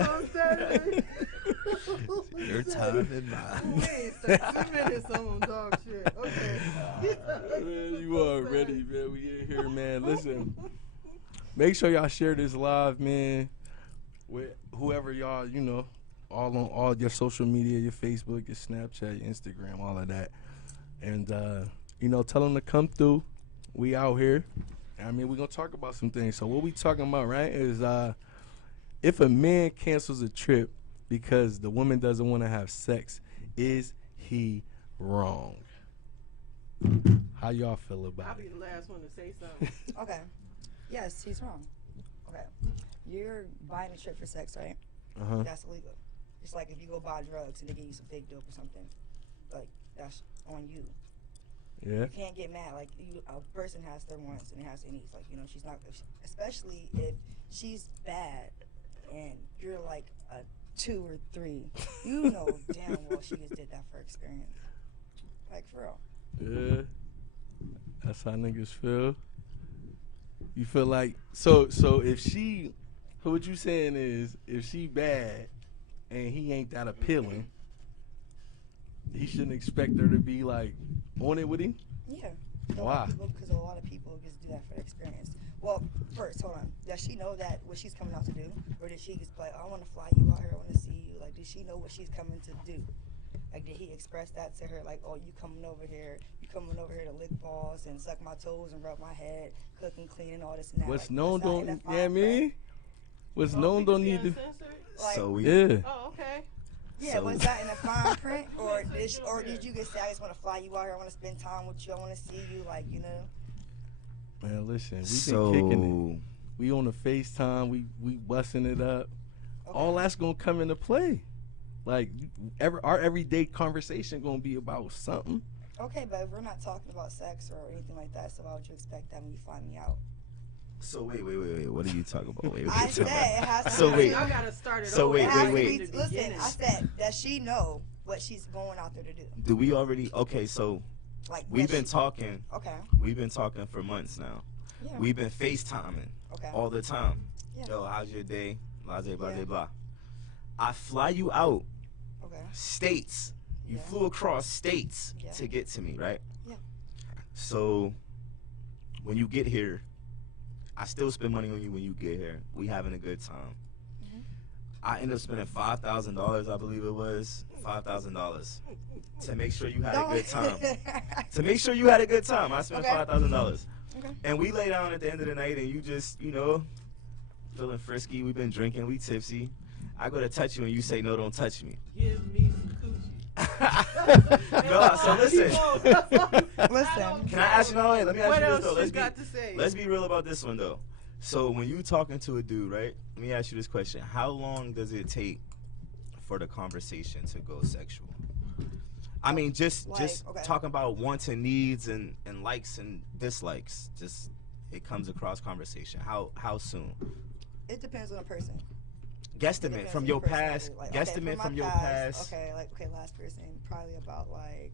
On Saturday. Your time and mine. Wait, so 2 minutes on dog shit. Okay. Man, you already, man. We in here, man. Listen, make sure y'all share this live, man, with whoever y'all, all on all your social media, your Facebook, your Snapchat, your Instagram, all of that. And, tell them to come through. We out here. I mean, we're going to talk about some things. So what we talking about, right, is if a man cancels a trip because the woman doesn't want to have sex, is he wrong? How y'all feel about I'll be it? the last one to say something. Okay. Yes, he's wrong. Okay. You're buying a trip for sex, right? Uh-huh. That's illegal. It's like if you go buy drugs and they give you some big dope or something. Like, that's on you. Yeah. You can't get mad. Like, a person has their wants and has their needs. Like, she's not, especially if she's bad and you're like a 2 or 3. You know damn well she just did that for experience. Like, for real. Yeah. That's how niggas feel. You feel like so if she, what you saying is if she bad and he ain't that appealing, he shouldn't expect her to be like on it with him? Yeah. Why? Because a lot of people just do that for the experience. Well, first, hold on. Does she know that what she's coming out to do? Or did she just be like, I want to fly you out here, I want to see you? Like, did she know what she's coming to do? Like, did he express that to her? Like, oh, you coming over here to lick balls and suck my toes and rub my head, cook and clean and all this and that. What's like, known it's not in don't, the yeah, I fine mean? print. What's Oh, known we don't can be need to, uncensored? Like, So we. yeah. Oh, okay. yeah, So- was that in the fine print? Or did you just say, I just want to fly you out here, I want to spend time with you, I want to see you, like, Man, listen, we So. been kicking it. We on the FaceTime, we busting it up. Okay. All that's gonna come into play. Like our everyday conversation gonna be about something. Okay, but we're not talking about sex or anything like that, so why would you expect that when you find me out? So wait. What are you talking about? Wait, what are I you said talking it about? has to So be. wait. Y'all gotta start it So over. wait, It has to wait. be- Listen, I said, does she know what she's going out there to do? Do we already? Okay, so Like, we've does been she- talking. Okay. We've been talking for months now. Yeah. We've been FaceTiming Okay. all the time. Yeah. Yo, how's your day? Blah, blah, blah, Yeah. blah. I fly you out Okay. states. You Yeah. flew across states Yeah. to get to me, right? Yeah. So when you get here, I still spend money on you when you get here. We having a good time. Mhm. I end up spending $5,000, I believe it was, $5,000 to make sure you had a good time. To make sure you had a good time, I spent Okay. $5,000. Okay. And we lay down at the end of the night, and you just, feeling frisky. We've been drinking. We tipsy. I go to touch you, and you say, "No, don't touch me." Give me some coochie. No, so listen. Listen. Can I ask you now? Hey, let me ask What you this else though. you Let's got to say? let's be real about this one though. So when you talking to a dude, right? Let me ask you this question: how long does it take for the conversation to go sexual? I mean, just okay. talking about wants and needs and likes and dislikes. Just it comes across conversation. How soon? It depends on the person. Guesstimate Depends from on your the past. personality. Like, okay, Guesstimate my from your past. Okay, last person, probably about like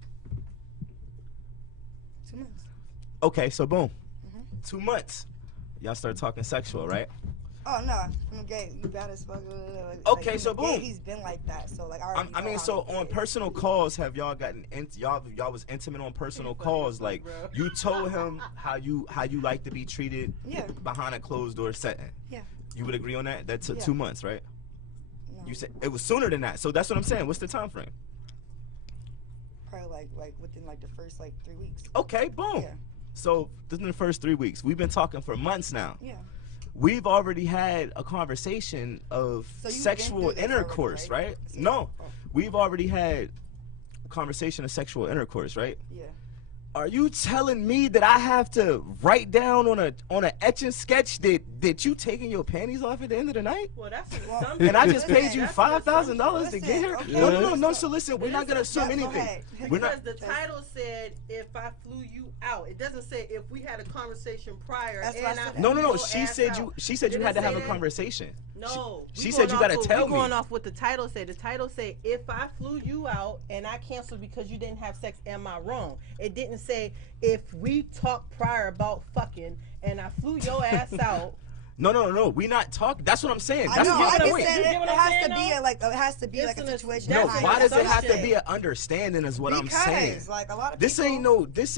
2 months. Okay, so boom, Mhm. 2 months. Y'all start talking sexual, right? Oh no, I'm gay. You bad as fuck. Like, Okay, from so the gate, boom. He's been like that, so like I already I know mean, how so he on is. personal calls, have y'all gotten y'all was intimate on personal calls? Like bro. you told him how you like to be treated Yeah. behind a closed door setting. Yeah. You would agree on that? That took Yeah. 2 months, right? No, You said it was sooner than that. So that's what I'm saying. What's the time frame? probably like within like the first like 3 weeks. Okay, boom. Yeah. So this is the first 3 weeks. We've been talking for months now. Yeah. We've already had a conversation of So you've been sexual through this already, intercourse, right? right? So- No. oh. We've already had a conversation of sexual intercourse, right? Yeah. Are you telling me that I have to write down on a etching sketch that you taking your panties off at the end of the night? Well, that's an Well, assumption. And I just Listen, paid you That's an $5,000 to get Listen, here? okay. No. So listen, we're It not is gonna a- assume Go anything. ahead. We're Because not. the title said if I flew you out. It doesn't say if we had a conversation prior. That's and what I I said. flew No. your She ass said out. you. She said you Did had it to have say a that? conversation. No. She we said going you gotta off what- tell we me. going off what the title said. The title said if I flew you out and I canceled because you didn't have sex, am I wrong? It didn't say if we talked prior about fucking and I flew your ass out No. We not talking. That's what I'm saying. I That's know. my I just point. said You get it what I'm has saying, to be though? a, like it has to be like a Listen, situation. No, that's why does it have to assumption. be an understanding? Is what I'm saying. Because like a lot of This people, ain't no. You This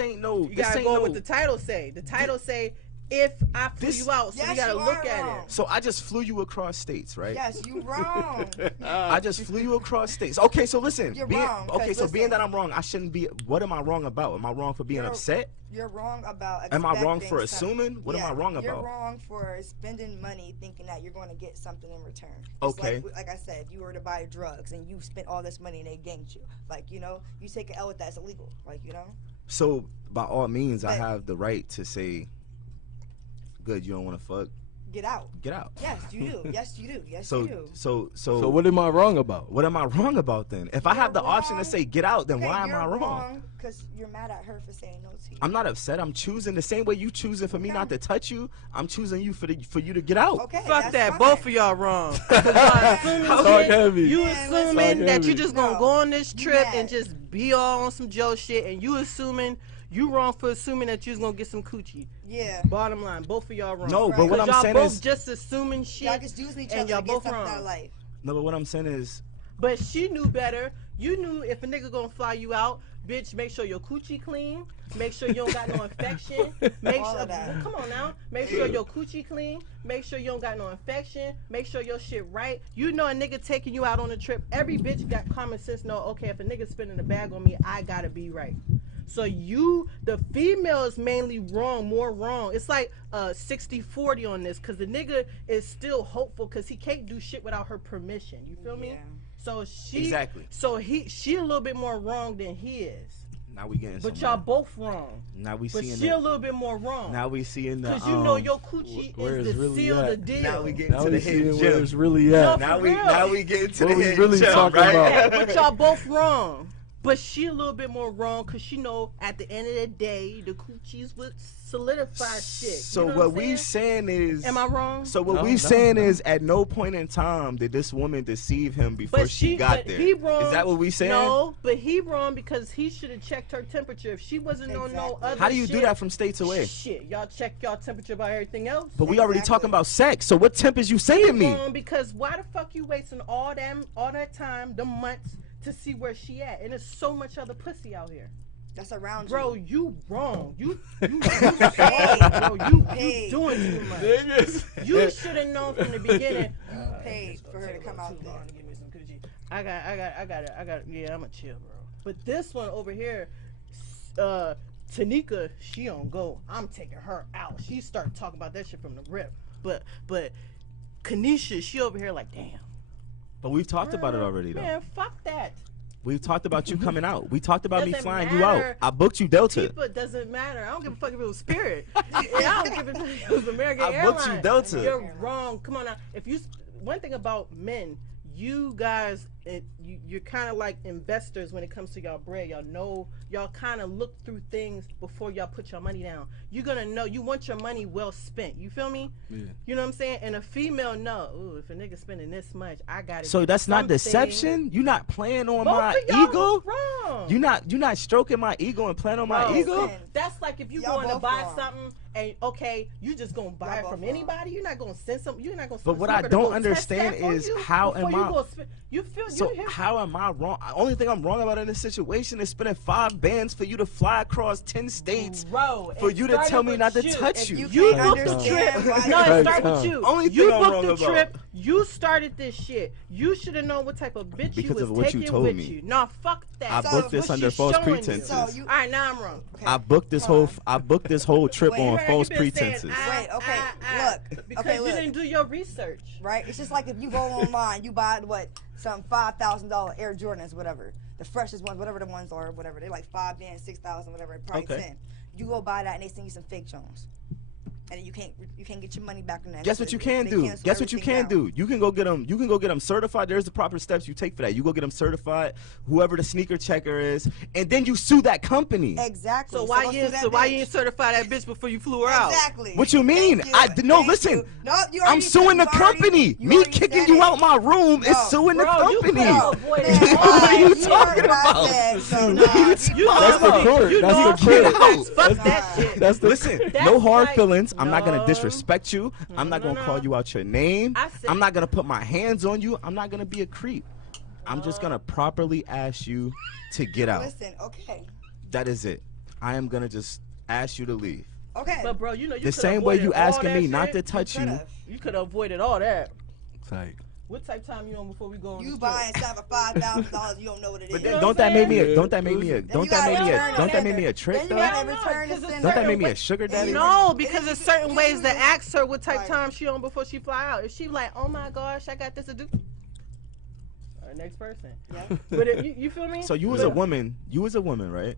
gotta ain't go no. with the title say. The title say, if I flew This- you out, so Yes, you gotta you look are at wrong. it. So I just flew you across states, right? Yes, you wrong. I just flew you across states. Okay, so listen. You're being, wrong, 'cause Okay, so being listen. that I'm wrong, I shouldn't be. What am I wrong about? Am I wrong for being You're- upset? You're wrong about. Am I wrong expecting for some- assuming? What am I wrong You're about? wrong for spending money thinking that you're going to get something in return. It's Okay. Like I said, you were to buy drugs and you spent all this money and they ganked you. Like, you know, you take an L with that, it's illegal. Like, you know. So by all means, I But- have the right to say, "Good, you don't want to fuck. Get out. Get out." Yes, you do. Yes, you do. Yes, So you do. so So what am I wrong about? What am I wrong about then? If I have the You're option to wrong. say get out, then Okay, why am you're I wrong? Because you're mad at her for saying no to you. I'm not upset. I'm choosing the same way you choosing for me Okay. not to touch you. I'm choosing you for you to get out. Okay. Fuck that's that, fine. both of y'all wrong. 'Cause y'all assuming Talk shit. heavy. You Man, assuming listen. that you Talk just gonna heavy. go on this You trip mad. and just be all on some Joe shit, and you assuming you wrong for assuming that you was gonna get some coochie. Yeah. Bottom line, both of y'all wrong. No, but Because what I'm y'all saying both is- just assuming shit. Y'all just using each and other y'all to get both something out wrong. of life. No, but what I'm saying is, But she knew better. You knew if a nigga gonna fly you out, bitch, make sure your coochie clean. Make sure you don't got no infection. Make All sure, of that. come on now. Make sure your coochie clean. Make sure you don't got no infection. Make sure your shit right. You know a nigga taking you out on a trip. Every bitch got common sense. Know, okay, if a nigga spending a bag on me, I gotta be right. So you, the female is mainly wrong, more wrong. It's like 60-40 on this, because the nigga is still hopeful because he can't do shit without her permission. You feel me? Yeah. So she Exactly. So she a little bit more wrong than he is. now we getting. But somewhere. y'all both wrong. Now we But seeing she a it. little bit more wrong. Now we seeing the. Cause you know your coochie where is it's the really seal at. the deal. Now we getting Now to the we seeing hidden where gem. it's really No, at. for Now we real. getting to What the we hidden really gem, talking right? about. Yeah, but y'all both wrong. But she a little bit more wrong because she know at the end of the day the coochies would solidify shit. So You know what I'm we saying? saying is. Am I wrong? So what No, we no, saying no. is, at no point in time did this woman deceive him before she got but there. he wrong. Is that what we saying? No, but he wrong because he should have checked her temperature. If she wasn't on no Exactly. other How do you do shit, that from states away? Shit, y'all check y'all temperature by everything else. But we already Exactly. talking about sex. So what temp is you saying me? Wrong because why the fuck you wasting all that time, the months to see where she at? And there's so much other pussy out here. That's around Bro, you. you wrong. You paid. bro, you paid. doing too much. You should have known from the beginning. You paid for her to come out there. Give me some coochie. I got. Yeah, I'm a chill, bro. But this one over here, Tanika, she on go. I'm taking her out. She started talking about that shit from the rip. But Kanisha, she over here like, damn. But we've talked about it already, though. Man, fuck that. We've talked about you coming out. We talked about me Doesn't flying you out. matter. I booked you Delta. People, it doesn't matter. I don't give a fuck if it was Spirit. I don't give a fuck if it was American I booked you Airlines. Delta. You're wrong. Come on now. If you, one thing about men, you guys, you're kind of like investors when it comes to y'all bread. Y'all know, y'all kind of look through things before y'all put your money down. You're gonna know, you want your money well spent. You feel me? Yeah. You know what I'm saying? And a female, no. Ooh, if a nigga spending this much, I got it. So that's not something. deception? You not playing on Both my of y'all ego? wrong. You not stroking my ego and playing on my Bro, ego? listen. That's like if you Y'all going to both buy wrong. something and okay, you just gonna buy Y'all it both from wrong. anybody. You're not gonna send some. You're not gonna. But send what I somebody to don't go test understand that for is you how before am you I- go spend- You feel So you hear- how am I wrong? Only thing I'm wrong about in this situation is spending 5 bands for you to fly across 10 states Bro, for it you to started tell me with not to you. touch If you. You can't booked the understand trip. why No, it Right started time. with you. Only You thing I'm booked wrong the about. trip. You started this shit. You should have known what type of bitch Because you was of what you taking told with me. you. No, fuck that. I So booked this what under she's false showing you. pretenses. So you- All right, now I'm wrong. Okay. I booked this Hold whole trip Wait, on man, false You been saying, pretenses. Wait, okay, look, Because okay, you look. didn't do your research. Right? It's just like if you go online, you buy some $5,000 Air Jordans, whatever, the freshest ones, whatever the ones are, whatever. They're like 5 bands, 6,000, whatever, probably Okay. 10. You go buy that and they send you some fake Jones, and then you can't get your money back on that. Guess what you can They do? cancel Guess what you everything can down. do? You can go get them certified. There's the proper steps you take for that. You go get them certified, whoever the sneaker checker is, and then you sue that company. Exactly. So why go you sue that why bitch. you didn't certify that bitch before you flew her out? Exactly. What you mean? Thank you. No, Thank listen. you. No, you I'm already suing said- the you already- company. you Me already kicking said you it. out my room is No. suing the Bro, you company. could've avoided What all are you that. talking heard what I about? said, so Nah, nah, you That's the know- court. you That's know the I'm kidding. court. Fuck that shit. That's the Listen, That's no hard like- feelings. I'm not gonna No. disrespect you. I'm not gonna call you out your name. I said- I'm not gonna put my hands on you. I'm not gonna be a creep. I'm just gonna properly ask you to get out. Listen, okay. That is it. I am gonna just ask you to leave. Okay. But bro, you know you The coulda same way you avoided all asking that me not to shit. touch you. could've. You could have avoided all that. Like, What type of time you on before we go on You the buying something for $5,000, you don't know what it is. But You know then, what don't that I'm make me a saying? don't that make me a Then don't you that gotta make me a return don't the that make me a sender. trick Then you though? gotta Hell no, return the 'cause it's sender. Don't that make me a certain sugar daddy? No, because there's certain It's ways to usually- ask her what type Right. time she on before she fly out. If she like, oh my gosh, I got this to do. Next person. Yeah. But you feel me? So you as a woman, right?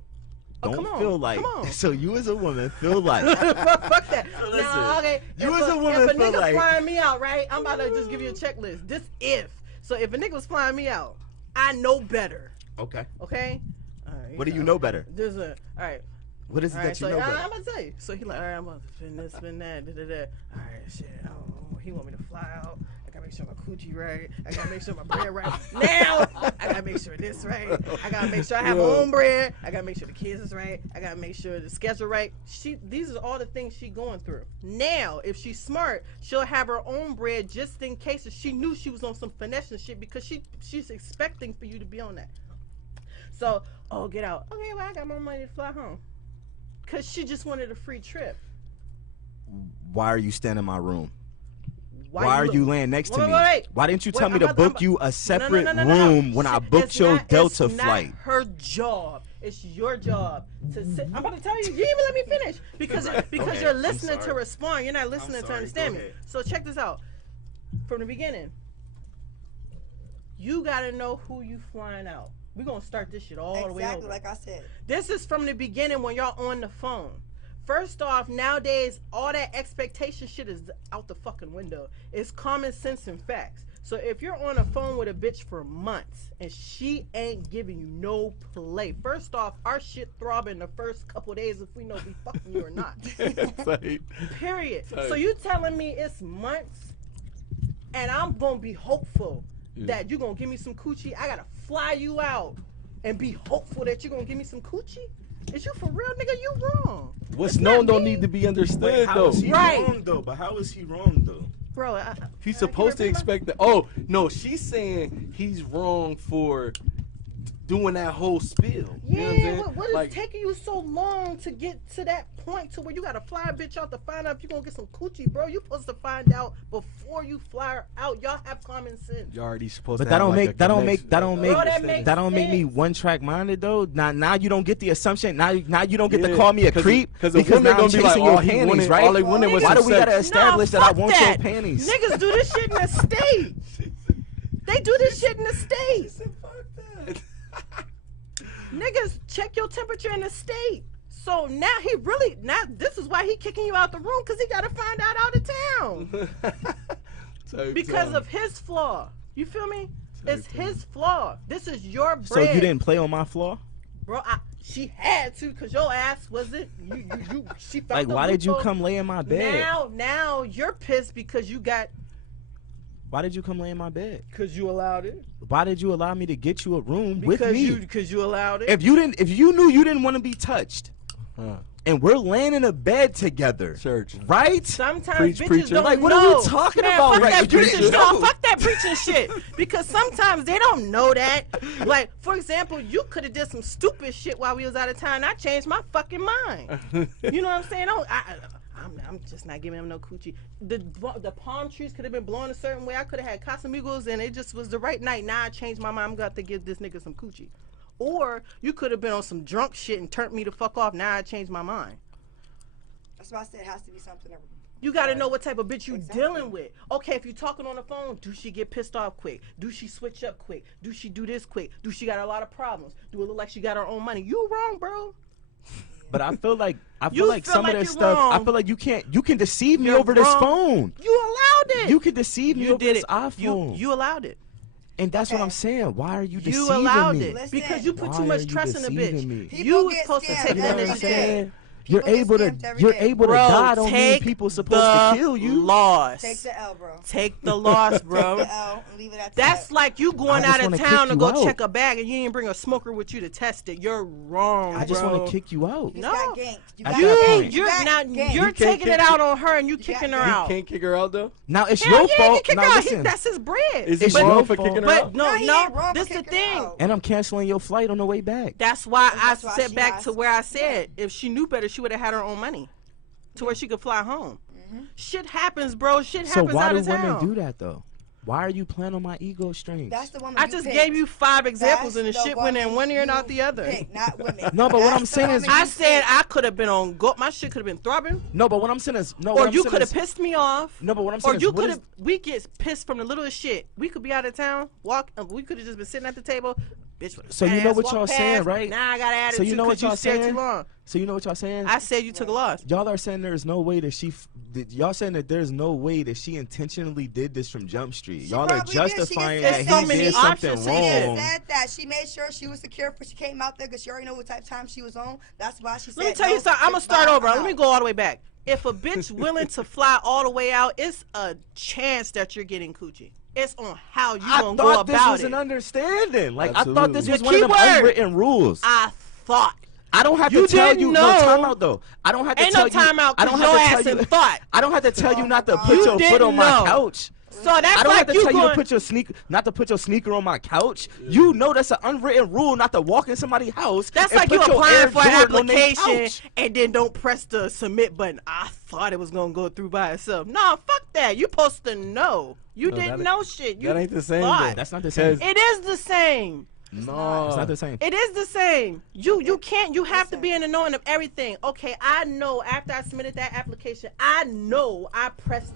Oh, Don't come on, feel like. come on. So you as a woman feel like. Fuck that. Listen, No, okay. you if as a woman if a feel nigga like- flying me out, right? I'm about to just give you a checklist. This if. So if a nigga was flying me out, I know better. Okay. Okay? All right, What do you know better? There's a all right. What is it All that right, you so know I'm better? about to tell you. So he like, all right, I'm about to spin this, spin that, da da da. All right, shit. Oh, he want me to fly out. I gotta make sure my coochie right. I gotta make sure my bread right. Now I gotta make sure this right. I gotta make sure I have my own bread. I gotta make sure the kids is right. I gotta make sure the schedule right. These are all the things she going through. Now, if she's smart, she'll have her own bread just in case if she knew she was on some finesse and shit because she's expecting for you to be on that. So, oh, get out. Okay, well, I got more money to fly home. Because she just wanted a free trip. Why are you standing in my room? Why are look- you laying next to Wait, me? wait, wait. Why didn't you Wait, tell me I'm to about- book I'm- you a No, separate no. room when I booked It's your not- Delta it's flight? Not her job. It's your job to sit. I'm about to tell you. You didn't even let me finish because Okay, you're I'm listening to sorry. respond. You're not listening to sorry, understand go me. ahead. So check this out. From the beginning, you gotta know who you flying out. We're gonna start this shit all the way Exactly, over. like I said. This is from the beginning when y'all on the phone. First off, nowadays, all that expectation shit is out the fucking window. It's common sense and facts. So if you're on the phone with a bitch for months and she ain't giving you no play, first off, our shit throbbing the first couple days if we know we fucking you or not. like, Period. Tight. So you telling me it's months and I'm gonna be hopeful that you're gonna give me some coochie? I gotta fly you out and be hopeful that you're gonna give me some coochie? Is you for real, nigga? You wrong. what's It's known not don't me. need to be understood, Wait, how though. is he Right. wrong though? But how is he wrong though? Bro, He's supposed to expect that. Oh, no, she's saying he's wrong for doing that whole spiel. You know what I'm Yeah, saying? what is Like, taking you so long to get to that point to where you gotta fly a bitch out to find out if you gonna get some coochie, bro? You supposed to find out before you fly her out. Y'all have common sense. you're already supposed But to that have, don't like, make a that don't connection. make that don't make Bro, that makes that don't make me sense. one track minded though. Now you don't get the assumption. Now you don't get to Yeah, call me a 'cause- creep 'cause the because woman now I'm gonna be like, chasing oh, your he panties, wanted- right? all he wanted was Why do some we gotta sex. establish Nah, that I fuck want that. your panties? Niggas do this shit in the state. They do this shit in the state. Niggas check your temperature in the state. So now this is why he kicking you out the room because he gotta find out of town Type because time. of his flaw. You feel me? It's Type time. his flaw. This is your bread. So you didn't play on my flaw? Bro, she had to because your ass was it. She felt Like the why did you loophole. come lay in my bed? Now you're pissed because you got Why did you come lay in my bed? because you allowed it. Why did you allow me to get you a room with Because me? because you allowed it. If you knew you didn't want to be touched, Huh. and we're laying in a bed together, Church. right? Sometimes Preach, bitches preacher. don't Like, what know. are we talking Man, about fuck right that now? You preaching didn't shit. know. Fuck that preaching shit. Because sometimes they don't know that. Like, for example, you could have did some stupid shit while we was out of town. And I changed my fucking mind. You know what I'm saying? I'm just not giving him no coochie. The palm trees could have been blown a certain way. I could have had Casamigos and it just was the right night. Now I changed my mind. I'm got to give this nigga some coochie. Or you could have been on some drunk shit and turned me the fuck off. Now I changed my mind. That's why I said it has to be something that You got to know what type of bitch you Exactly. dealing with. Okay, if you're talking on the phone, do she get pissed off quick? Do she switch up quick? Do she do this quick? Do she got a lot of problems? Do it look like she got her own money? You wrong, bro. But I feel like You some feel of like this you're stuff. I wrong. feel like you can deceive me You're over this wrong. phone. You allowed it. You can deceive me You over did this it. iPhone. You allowed it. and that's what Okay. I'm saying. Why are you deceiving You allowed me? it Listen, because you put why too are much you trust in the deceiving bitch. me? People You was get supposed to scammed take You the know what I'm every day. initiative. saying? You're People get able to scammed every you're day. able to Bro, die. Don't mean take people supposed the to kill you. loss. Take the L, bro. Take the loss, Take bro. the L and leave it at That's that. like you going I just out of wanna town kick to you go out. check a bag and you didn't bring a smoker with you to test it. You're wrong, I just bro. want to kick you out. You No. got ganked. You At got that You, point. you're got now ganked. you're You can't taking it kick- out on her and you got kicking her ganked. out. Can't kick her out though. Now it's Hell your yeah, fault. you kick Now her out. listen, That's his bread. Is he It's wrong your for fault. kicking her But out? no, he no. ain't wrong This for the kicking her thing. out. and I'm canceling your flight on the way back. That's why That's I why sit she back has to to- where I said if she knew better, she would have had her own money, to where she could fly home. Shit happens, bro. Shit So happens why out do of town. women do that though? Why are you playing on my ego strings? That's the woman I you just picked. gave you 5 examples and the That's shit went in woman one ear and you out the other. picked, not women. No, but what That's I'm the saying is- woman I you said picked. I could have been on go. My shit could have been throbbing, No, but what I'm saying is no. or what I'm you saying could have is- pissed me off. No, but what I'm saying Or is you what could is- have. We get pissed from the littlest shit. We could be out of town, walk. We could have just been sitting at the table. Bitch, with a So you fat know ass what walk y'all saying, past. right? Now I got attitude. So you know what 'cause y'all stayed saying? Too long. So you know what y'all saying? I said you took a loss. Y'all are saying there's no way that y'all saying that there's no way that she intentionally did this from Jump Street. She Y'all are probably did. She justifying gets- that There's he so many did something options. She wrong. She said that she made sure she was secure before she came out there because she already know what type of time she was on. That's why she said. Let me tell you no, something. I'm gonna just start buy over. her Let me out. go all the way back. If a bitch willing to fly all the way out, it's a chance that you're getting coochie. It's on how you I gonna go thought this about was it. an understanding. Like I thought Absolutely. this was The one of them key word. unwritten rules. I thought. I don't have You to tell didn't you. know. No time out though. I don't have to Ain't tell no time you. out. I don't Your have ass to tell in you. thought. I don't have to tell you not to put You your foot didn't on my know. couch. So that's I don't like have to you tell you going. to put your sneaker, not to put your sneaker on my couch. You know that's an unwritten rule not to walk in somebody's house. That's and like you put your applying Air for an Jordan on their application couch. and then don't press the submit button. I thought it was gonna go through by itself. Nah, fuck that. You supposed to know. You No, didn't that know shit. You That ain't the same. thought. though. That's not the same. Because- It is the same. No, It's not the same. It is the same. You can't. You have to be in the knowing of everything. Okay, I know after I submitted that application, I know I pressed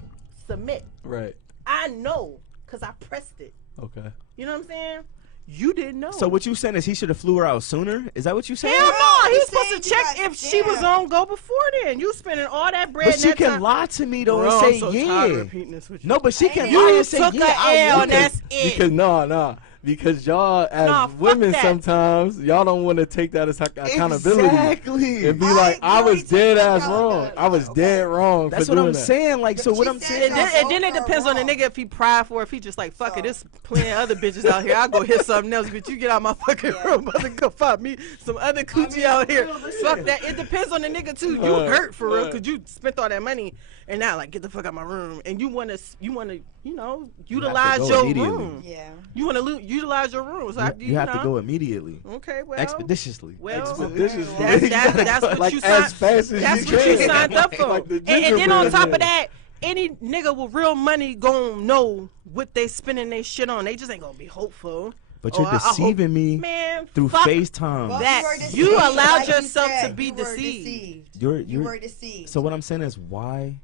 submit. Right. I know because I pressed it. Okay. You know what I'm saying? You didn't know. So what you saying is he should have flew her out sooner? Is that what you saying? Hell no, No, he was he's supposed saying to you check got if she was scammed. on go before then. You spending all that bread. But and she that can time. lie to me though Bro, and say I'm so tired of yeah. repeating this with you. No, but she can You lie You and say took yeah. a I L want and it. that's it. Because because y'all as Nah, fuck women that. sometimes y'all don't want to take that as accountability Exactly. and be I like, I agree was to dead take ass wrong. accountability. I was Okay. dead wrong That's for what doing I'm that. saying. Like, so But what she I'm said saying. that- And then it depends on the nigga if he pride for if he just like fuck it. There's plenty of other bitches out here. I'll go hit something else, but you get out my fucking room, brother. Go find me some other coochie out here. Fuck that. It depends on the nigga too. You hurt for real because you spent all that money and now like get the fuck out my room and you wanna you know utilize go your immediately. room. Yeah. You wanna utilize your room. So after You have to know, go immediately, Okay, well. expeditiously. Well, Expeditiously. that's what Like you as signed. fast as That's you what you can. signed up for. Like the And then on gingerbread top of man. that, any nigga with real money gon' know what they spending their shit on. They just ain't gonna be hopeful. But you're I hope- deceiving me man, through fuck FaceTime. Well, that. were deceived, You allowed like you yourself to said. be You were deceived. You're You were deceived. So what I'm saying is why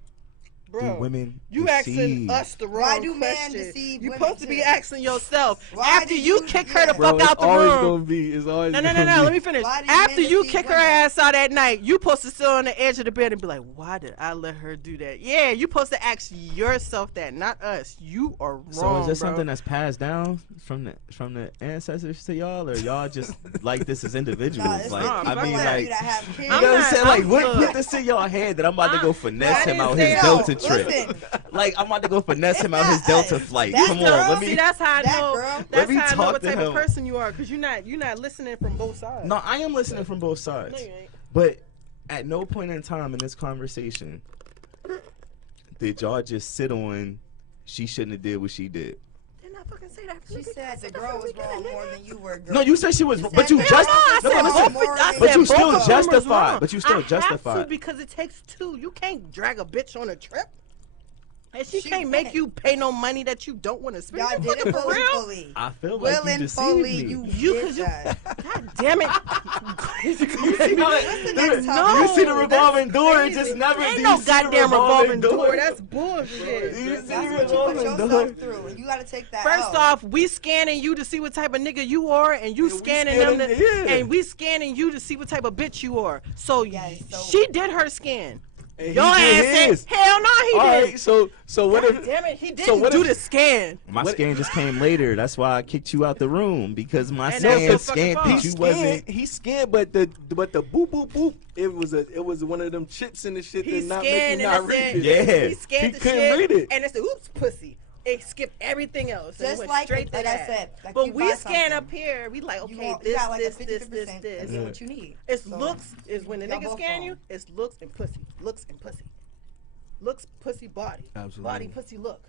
do Bro, women you deceive? asking us the wrong Why do men question. deceive You women supposed to be too? asking yourself Why after do you you- kick her the yeah. Bro, fuck it's out the always room. gonna be. It's always No, gonna be. let me finish. Why do you After men you deceive kick her women? ass out at night, you supposed to sit on the edge of the bed and be like, why did I let her do that? Yeah, you supposed to ask yourself that, not us. You are wrong, So is this bro. something that's passed down from the ancestors to y'all, or y'all just like this as individuals? Nah, it's like not. I Fuck mean, that. like you that have kids. you I'm know what I'm not- saying? Like, I'm what good. put this in your head that I'm about to go finesse I him out didn't his say- Delta Yo, trip? listen. Like, I'm about to go finesse him out It's his not Delta us. flight. That Come on, girl- let me. See, that's how I That know. girl- Let That's me how I know talk what to type of him. person you are, because you're not listening from both sides. No, I am listening from both sides. No, you ain't. But at no point in time in this conversation did y'all just sit on she shouldn't have did what she did. Didn't I fucking say that? She said the girl was wrong more than you were. Girl. No, you said she was, You but said you that. just No, I no, said but listen, both. I but said you still both of them was justified. wrong. But you still I have justified. to because it takes two. You can't drag a bitch on a trip. And she She can't make went. you pay no money that you don't want to spend. Y'all You did fucking it for real? fully. I feel like Will you and deceived fully, me. you You- did 'cause you- that. God damn it. Listen next time. You see the No, revolving that's door, it crazy. just never. Ain't do no you see the goddamn revolving door. door? That's bullshit. You see That's the what you put revolving yourself door? through, and you gotta take that. First L. off, we scanning you to see what type of nigga you are, and you And we scanning them, scanning- yeah. and we scanning you to see what type of bitch you are. So Yes, so- she did her scan. And Your he did ass his. said, hell no, he All didn't. right, so what God if? damn it, he so didn't what do if- the scan. My What- scan just came later. That's why I kicked you out the room because my And that's scan your fucking scanned fault. that He you wasn't. scanned, but the boop boop boop. It was one of them chips in the shit He that not scanned make you and not it said, read it. Yeah. he scanned He the couldn't shit, read it. and it said, oops, pussy. It skipped everything else. And it Just went like- straight to like I that. said, like but you we buy scan something. up here, we like, You okay, want- you this, got like a this, 50% this. and get what you need. It's So, looks is when the y'all nigga both scan wrong. you, it's looks and pussy. Looks and pussy. Looks, pussy, body. Absolutely. Body, pussy, look.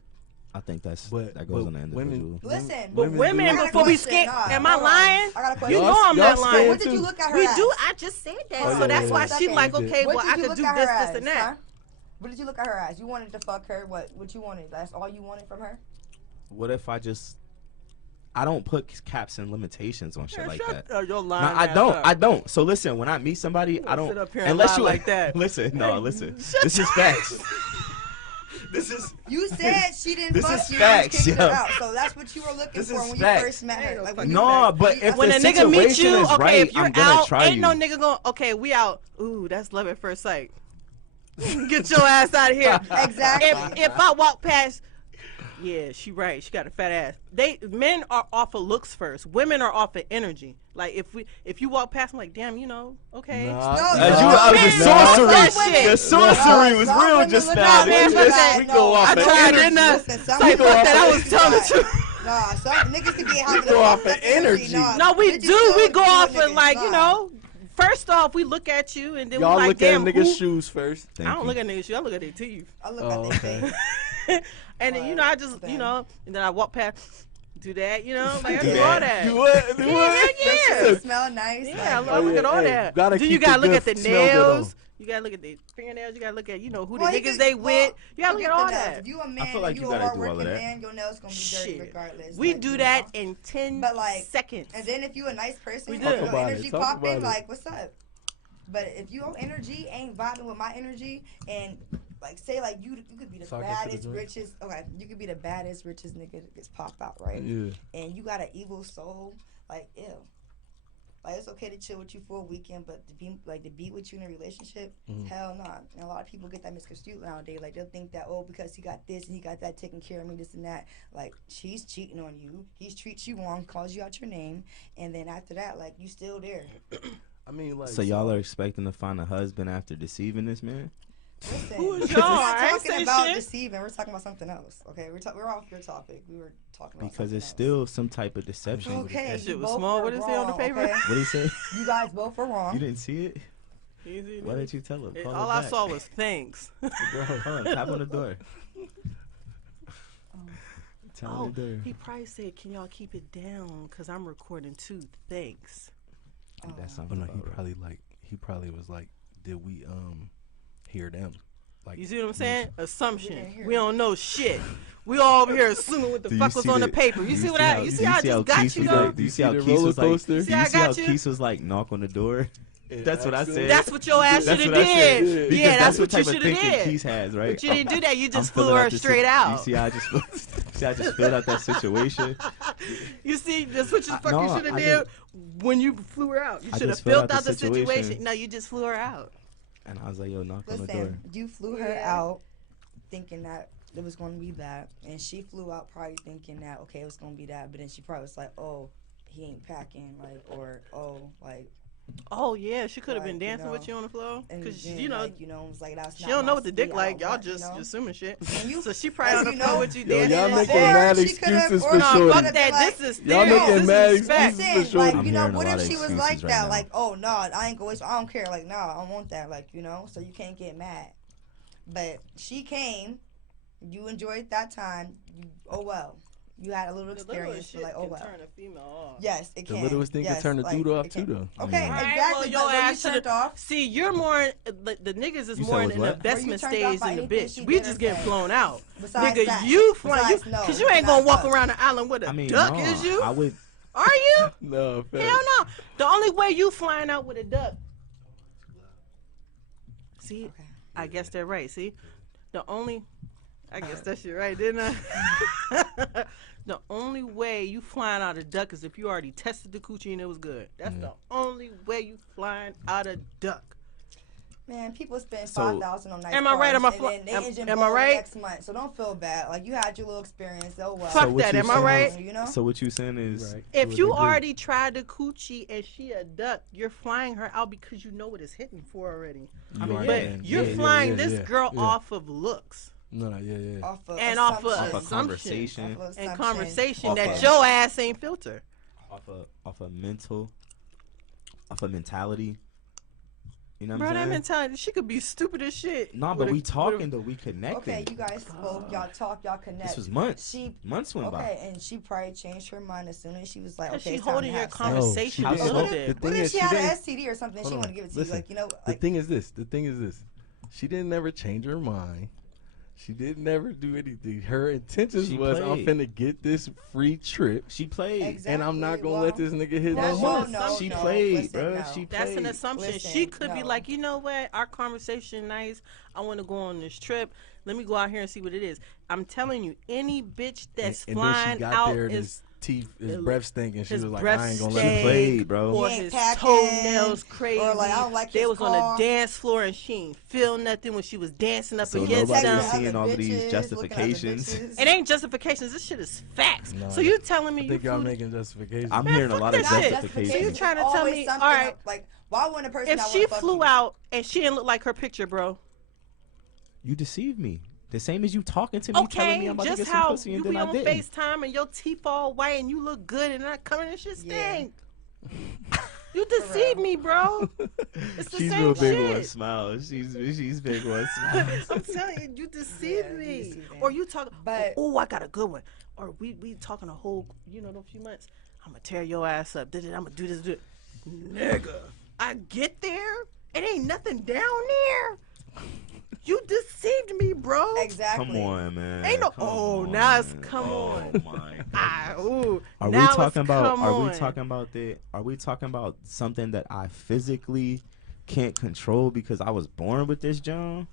I think that But goes on the women- individual. Listen, But women, I got a before we question. scan, Nah, am I hold on. lying? I got a question. You know Y'all- I'm y'all not scan lying. What did you look at her We as? do. I just said that, Hold so on, that's wait, why wait. she like, Second. okay, What well, did I you could look do at this, her this, as, and that. huh? What did you look at her as? You wanted to fuck her. What you wanted? That's all you wanted from her? What if I don't put caps and limitations on shit Man, like shut that. You're No, lying. I ass don't. up. I don't. So listen, when I meet somebody, I Sit don't. up here and Unless lie you like that. Listen, no, listen. This is facts. This is. You said she didn't This fuck is you. facts, You kicked her yo. out. So that's what you were looking This for is when facts. you first met Ain't her. no Like, fucking when No, you but if When the a nigga meet situation you, is okay, right, if you're I'm gonna out, try ain't you. no nigga going, okay, we out. Ooh, that's love at first sight. Get your ass out of here. Exactly. If I walk past, yeah, she right. She got a fat ass. Men are off of looks first. Women are off of energy. Like if you walk past, I'm like, damn, okay. Nah, No, nah. As you, No, the man, sorcery, that shit. the sorcery was Some real women just look now. at man, it fuck like, that. We go off I of tried, energy. didn't I? Listen, some Like, go fuck off that. of I was telling the truth. Nah, some niggas could be having go a off fucked of up energy. energy. Nah, No, we bitches do. still We go doing off of niggas. like, Nah. first off, we look at you and then Y'all we like, look at a damn, nigga's who? shoes first. Thank I don't you. look at niggas' shoes. I look at their teeth. I look Oh, at their okay. face. And then, I just, Damn. and then I walk past, do that, like, I Do do that. all that. You what? You what? Yeah. They smell nice. Yeah, like, I look at all hey, that. gotta Then you keep gotta the look at good the smell good nails. on. You gotta look at the fingernails. You gotta look at, who the well, you niggas could- they well, with. You gotta look forget at all the nails. that. If you a man, feel like you you a gotta do all hardworking of that. man, your nails gonna be dirty Shit. regardless. We like, do you that know? in 10 But, like, seconds. And then if you a nice person, We if do. your Talk about it, energy talk popping, about it. like, what's up? But if your energy ain't vibing with my energy, and like say like you could be the Talk us to the baddest, joint. richest. Okay, you could be the baddest, richest nigga that gets pop out, right? Yeah. And you got an evil soul, like ew. Like it's okay to chill with you for a weekend, but to be with you in a relationship, hell no. And a lot of people get that misconstrued nowadays. Like they'll think that because he got this and he got that taking care of me, this and that. Like she's cheating on you, he treats you wrong, calls you out your name, and then after that, like you still there. I mean, like. So y'all are expecting to find a husband after deceiving this man? Listen, Who is we're y'all? not I ain't talking say about shit. deceiving. We're talking about something else. Okay, we're off your topic. We were talking about Because something it's else. still some type of deception. Okay, That shit you was both small. were What did it say on the wrong, paper? okay? What did he say? You guys both were wrong. You didn't see it? Easy, Why didn't you tell him? Call all her I back. saw was thanks. Bro, hold on, tap on the door. Tap Oh, on the door. he probably said, "Can y'all keep it down? Cause I'm recording too." Thanks. That sounds But no, about right. he probably was like, did we hear them? Like, You see what I'm saying? Assumption. didn't hear We it. don't know shit. We all over here assuming what the Do you fuck was see on the the- paper. You see what I? You see how I just got Keith you was though? like, do you see how the Keith roller was like? coaster? Do See you how I see how got you? Keith was like knock on the door? That's what I said. That's what your ass should That's have what I said. did. Because Yeah, that's what you type should of have thinking did. Keith has, right? But you didn't do that. You I'm just flew filling her out the straight You out. see how I just see how I just filled out that situation. You see, that's what you fucking no, should have I did when you flew her out. You I should have just filled filled out out the the situation. situation. No, you just flew her out. And I was like, yo, knock on the door. Listen, you flew her Yeah. out thinking that it was going to be that, and she flew out probably thinking that okay, it was going to be that, but then she probably was like, oh, he ain't packing, like, or oh, like, Oh yeah, she could have Like, been you dancing with know, you on the floor and because then, you know like, it was like that's she not don't know my what the dick speed, I like. don't Y'all want, just assuming shit. And you- So she probably on the you floor know- with you Yo, dancing. y'all and making shit. mad Or she could've- excuses or for she No, shorty. fuck could've that. been like- This is Y'all theory. making This mad is fact. excuses for Listen, shorty. like, I'm you know, hearing a what lot if of she was excuses like right that? now. Like, oh, no, I ain't going, I don't care. Like, no, I don't want that. Like, so you can't get mad. But she came, you enjoyed that time, oh well. You had a little The experience, shit but like, oh can well. turn a female off. Yes, it The can. littlest thing can yes, turn a like, dude off it can. too, though. Okay, Yeah. Alright, exactly. well, but your when you ass turned should've- off, See, you're more the niggas is You more said in was the what? investment Were you turned off stage by than the anything bitch. she We did or just getting said? flown out. Besides Nigga, that. you flying you Besides, no, because you ain't gonna besides walk us. around the island with a I mean, duck, no, is you? I would. Are you? No, facts. Hell no. The only way you flying out with a duck. See, Okay. I guess they're right. See, I guess that shit right, didn't I? The only way you flying out a duck is if you already tested the coochie and it was good. That's the only way you flying out a duck. Man, people spend So- $5,000 on nice Am I right? cars, Am I and then they am- engine am I blow right? next month. So don't feel bad. Like, you had your little experience. Oh well. Fuck what that, you am I saying right? is- You know. So what you saying is, Right. If To a you degree. already tried the coochie and she a duck, you're flying her out because you know what it's hitting for already. You mean, are, But yeah, you're yeah, flying yeah, this yeah, girl yeah. off of looks No, yeah. Off of and off of assumption. Off of conversation. Off of and assumption. conversation Off that of- your ass ain't filter. off a mentality. You know what Bro, I'm that saying? mentality, she could be stupid as shit. Nah, with but a- we with a- talking though. We connecting. Okay, you guys spoke. Y'all talk. Y'all connect. This was months. She Months went by. okay, and she probably changed her mind as soon as she was like, Cause okay, she it's time holding to your have sex. conversation No, a she little didn't. bit. The What thing if is, she she had an didn't- STD or something? She Hold want on, to give it to listen. you, like, you know, The like, thing is this. She didn't never change her mind. She didn't never do anything. Her intentions She was, I'm played. finna get this free trip, She played. Exactly. and I'm not gonna well, let this nigga hit That's no an more. assumption. She No, played, listen, bro. no. She That's an played. assumption. Listen, She could be no. like, you know what? Our conversation nice. I want to go on this trip. Let me go out here and see what it is. I'm telling you, any bitch that's And then she flying got out there, and is his breath stinking. She his was like, breath I ain't gonna let She him stank, played, bro. or He ain't his packing, toenails crazy. or like, I don't like they his was on car. the dance floor and she ain't feel nothing when she was dancing up So against nobody them. was seeing all of these Bitches, justifications. looking at the bitches. It ain't justifications. This shit is facts. No, So you telling me I you think y'all flew- making justifications. I'm Man, hearing a fuck lot of that shit. justifications. So you It's trying to tell always me, something all right, up, like, why wouldn't a person if not she wanna fuck flew you? out and she didn't look like her picture, bro? You deceived me. The same as you talking to me, telling me Okay, I'm about to just get some how pussy, you and be then I on didn't. FaceTime and your teeth all white and you look good and not coming and shit Yeah. stink. You deceived me, bro. It's the She's same real big shit. one smile. She's big one smile. I'm telling you, you deceived Yeah, you me. deceived me. Or you talk, But- oh, I got a good one. Or we talking a whole, a few months. I'm gonna tear your ass up. I'm gonna do this, do it. Nigga, I get there, it ain't nothing down there. You deceived me, bro. Exactly. Come on, man. Ain't no- Come oh, on, now it's man. come Oh on. my. Ah, ooh. Are we now it's talking about? come Are on. we talking about that? Are we talking about something that I physically can't control because I was born with this, John?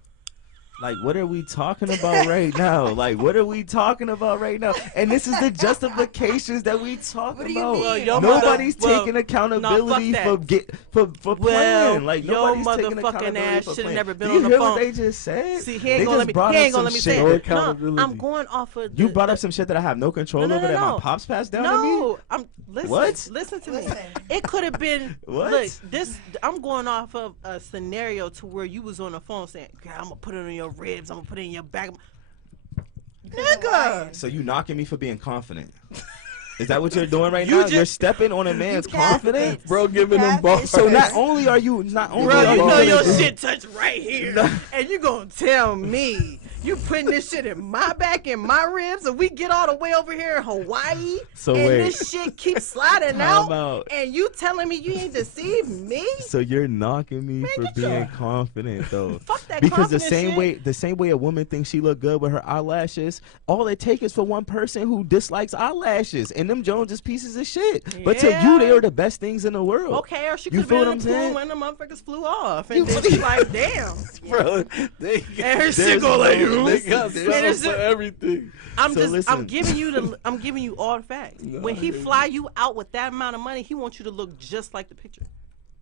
Like, what are we talking about right now? Like, what are we talking about right now? And this is the justifications that we talk What do you about. mean? Well, your Nobody's mother- taking well, accountability no, fuck that. for Well, playing. Like, your nobody's taking motherfucking accountability ass for shoulda playing. never been Do you on the hear phone. what they just said? See, he They ain't gonna just let me. brought He up ain't gonna let some me shit. say No it. No, accountability. I'm going off of. You the- brought up some shit that I have no control No, over that no. my pops passed down to me. No, I'm listen. What? Listen to me. Listen. It could have been. What? Look, this. I'm going off of a scenario to where you was on the phone saying, "God, I'm gonna put it on your ribs. I'm gonna put it in your back." Nigga. So you knocking me for being confident? Is that what you're doing right You now? just- You're stepping on a man's You can't- confidence. Bro, giving them Catfish. bars. So not only are you not only Bro, are you you know gonna your do- shit touch right here, and you gonna tell me you putting this shit in my back and my ribs, and we get all the way over here in Hawaii, So and wait. this shit keeps sliding Time out, out. and you telling me you ain't deceived me? So you're knocking me for get being your- confident though. Fuck that Because the confident same way a woman thinks she look good with her eyelashes, all it takes is for one person who dislikes eyelashes, and them Jones is pieces of shit. But to Yeah. you, they are the best things in the world. Okay, or she You could have feel been what in I'm the pool saying? when the motherfuckers flew off, and then she's like, "Damn." Bro, they And her shit There's go like, no- they got there's- something there's for a- everything. I'm So just, listen. I'm giving you all the facts. When he fly you out with that amount of money, he wants you to look just like the picture.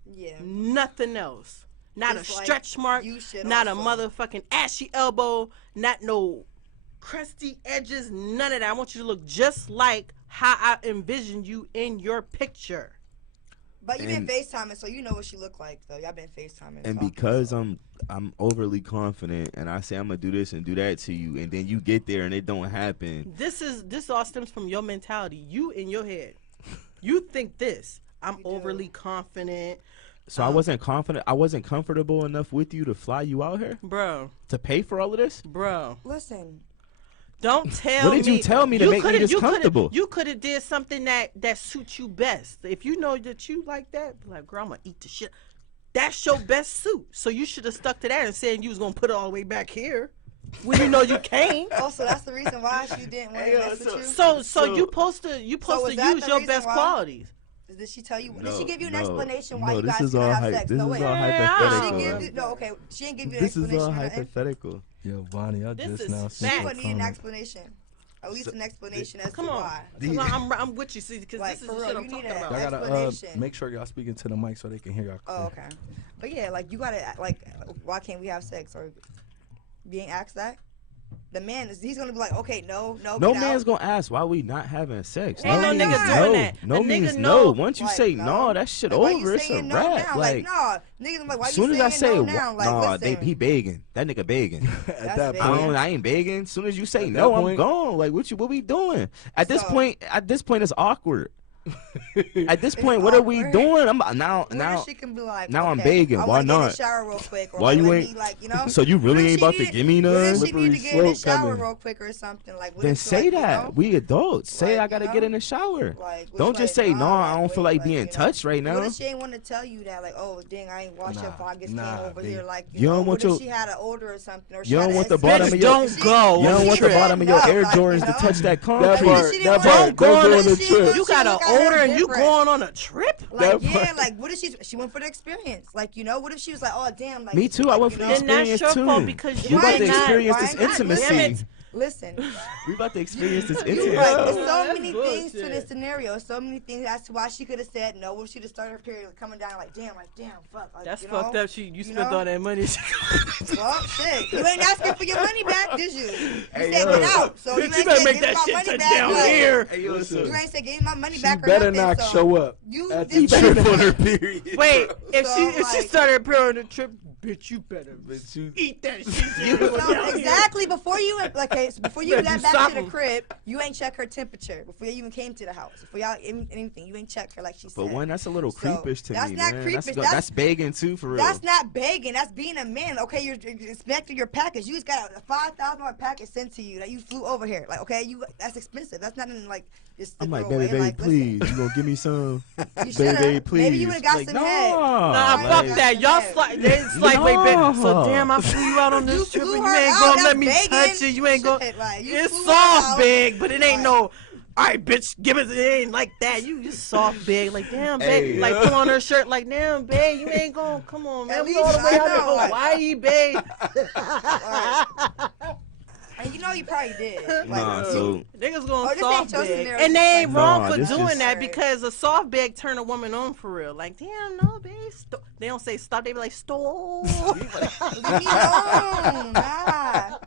Yeah. Nothing else. Not Just a like stretch mark. you should Not also. a motherfucking ashy elbow. Not no crusty edges. None of that. I want you to look just like how I envisioned you in your picture. But you've been And- FaceTiming, so you know what she look like, though. Y'all been FaceTiming. And talking, because so. I'm overly confident, and I say I'm gonna do this and do that to you, and then you get there and it don't happen. This all stems from your mentality. You in your head. You think this. I'm You do. overly confident. So I wasn't confident. I wasn't comfortable enough with you to fly you out here Bro. to pay for all of this. Bro. Listen, Don't tell me. What did you tell me to make me coulda- this you coulda- comfortable? You could have did something that suits you best. If you know that you like that, be like, girl, I'm gonna eat the shit. That's your best suit. So you should have stuck to that and said you was gonna put it all the way back here when you know you can't. also that's the reason why she didn't want to Hey, mess so- with you. So you supposed to was that use the your reason best why? qualities. Did she tell you? Did No, she give you an no, explanation why no, you this guys is couldn't all have hy- sex? this No, is wait. all Yeah. Did she hypothetical. give you? No, okay. She didn't give you an This is explanation. all or nothing? hypothetical. Yo, Bonnie, I This just is now fact. seen She your wouldn't need an comment. explanation. At least an explanation as Come to on. why. 'Cause I'm with you, see, because Like, this is for the real, shit I'm you talking need about. Y'all gotta explanation. make sure y'all speaking to the mic so they can hear y'all. Oh, okay. But yeah, like you gotta like, why can't we have sex or being asked that? The man he's gonna be like, okay, no, No get man's out. gonna ask why we not having sex. Ain't no means nigga no. doing that. No A nigga means know. no. Once you Like, say no. no, that shit Like, why you over. It's a saying no wrap. now? Like, no, niggas like, why as soon you as I saying say no now? Like, nah, listen, he begging. That nigga begging. At That's that big. point, I ain't begging. As soon as you say At no, that I'm point- gone. Like, what we doing? At this So- point, it's awkward. At this It's point, what are we awkward. doing? I'm now what now. if she can be like, now I'm okay, begging. I Why wanna get in the not? shower real quick, or Why like, you let ain't- me, like, you know? So you What really if ain't she about to need- give me What none? if she Slippery need to get in the slope shower coming. real quick or something? Like, what Then if, say like, you that. know? We adults. Say Like, I you gotta know? get in the shower. Like, Don't it's just like, say no. I don't wait, feel like being you know? touched right now. What if she ain't want to tell you that? Like, oh, dang, I ain't washed Nah, up. I just nah, came over babe. here. Like, You know, don't want what if your- she had an odor or something? Or she You had don't an want the STD? bottom Bitch, of your- don't She- go. You don't she want the said bottom of your no, Air like, Jordans you to know? touch that That concrete. part, She didn't that want- part. Don't Don't go go on on the She trip. was- You got an look at her odor and you different. going on a trip? Like, That yeah, part. like, what if she went for the experience? Like, you know, what if she was like, oh, damn. Like, Me too. I went for the you know? Then that's experience your too. fault because We you about ain't to not- experience why this not? intimacy. Damn it. Listen, We about to experience this you intimacy. right. There's so That's many things to bullshit. this scenario. So many things as to why she could have said no. What if she just started her period coming down like, damn, fuck. Like, That's you fucked know? up. You You spent know? all that money. Well, shit. You ain't asking for your money back, did you? You Hey, said yo. get out. So Bitch, you you ain't better said make give that me my shit money touch back. down like, here. Hey, yo, Listen. You ain't said give me my money She back or better nothing. not so show up You at just the better trip not- on her period. Wait, if So, she like- started appearing on the trip, bitch, you better But you- eat that shit. So, exactly before you before you Better got do back to something. the crib, you ain't check her temperature before you even came to the house. Before y'all anything, you ain't check her like she said. But one, that's a little So, creepish to that's me, not man. creepish, That's begging too, for real. That's not begging. That's being a man. Okay, you're expecting your package. You just got a $5,000 package sent to you that you flew over here. Like, okay, that's expensive. That's not in like just. I'm to like, throw away. baby, Like, please, you gonna give me some? You shoulda. Baby, please. Maybe you would've got like, some no. head. Nah, Like, fuck like, that. Y'all like- it's like, wait, bitch. So No. damn, I flew you out on this You trip flew and you her ain't out, gonna that's let me begging. touch it. You ain't gonna. Shit, like, you It's flew her soft out. big, but it ain't Like- no. All right, bitch, give it. It ain't like that. You soft big, like damn, babe. Hey. Like pull on her shirt, like damn, babe. You ain't gonna come on, man. At We least all the way I out there know, for like- Hawaii, babe. And you know you probably did. Like, Nah, so Niggas Oh, going this soft ain't your big, scenario, and they just ain't like- wrong Nah, for this doing just- that because a soft big turn a woman on for real. Like damn, no, babe. They don't say stop. They be like stop. leave me alone. Nah.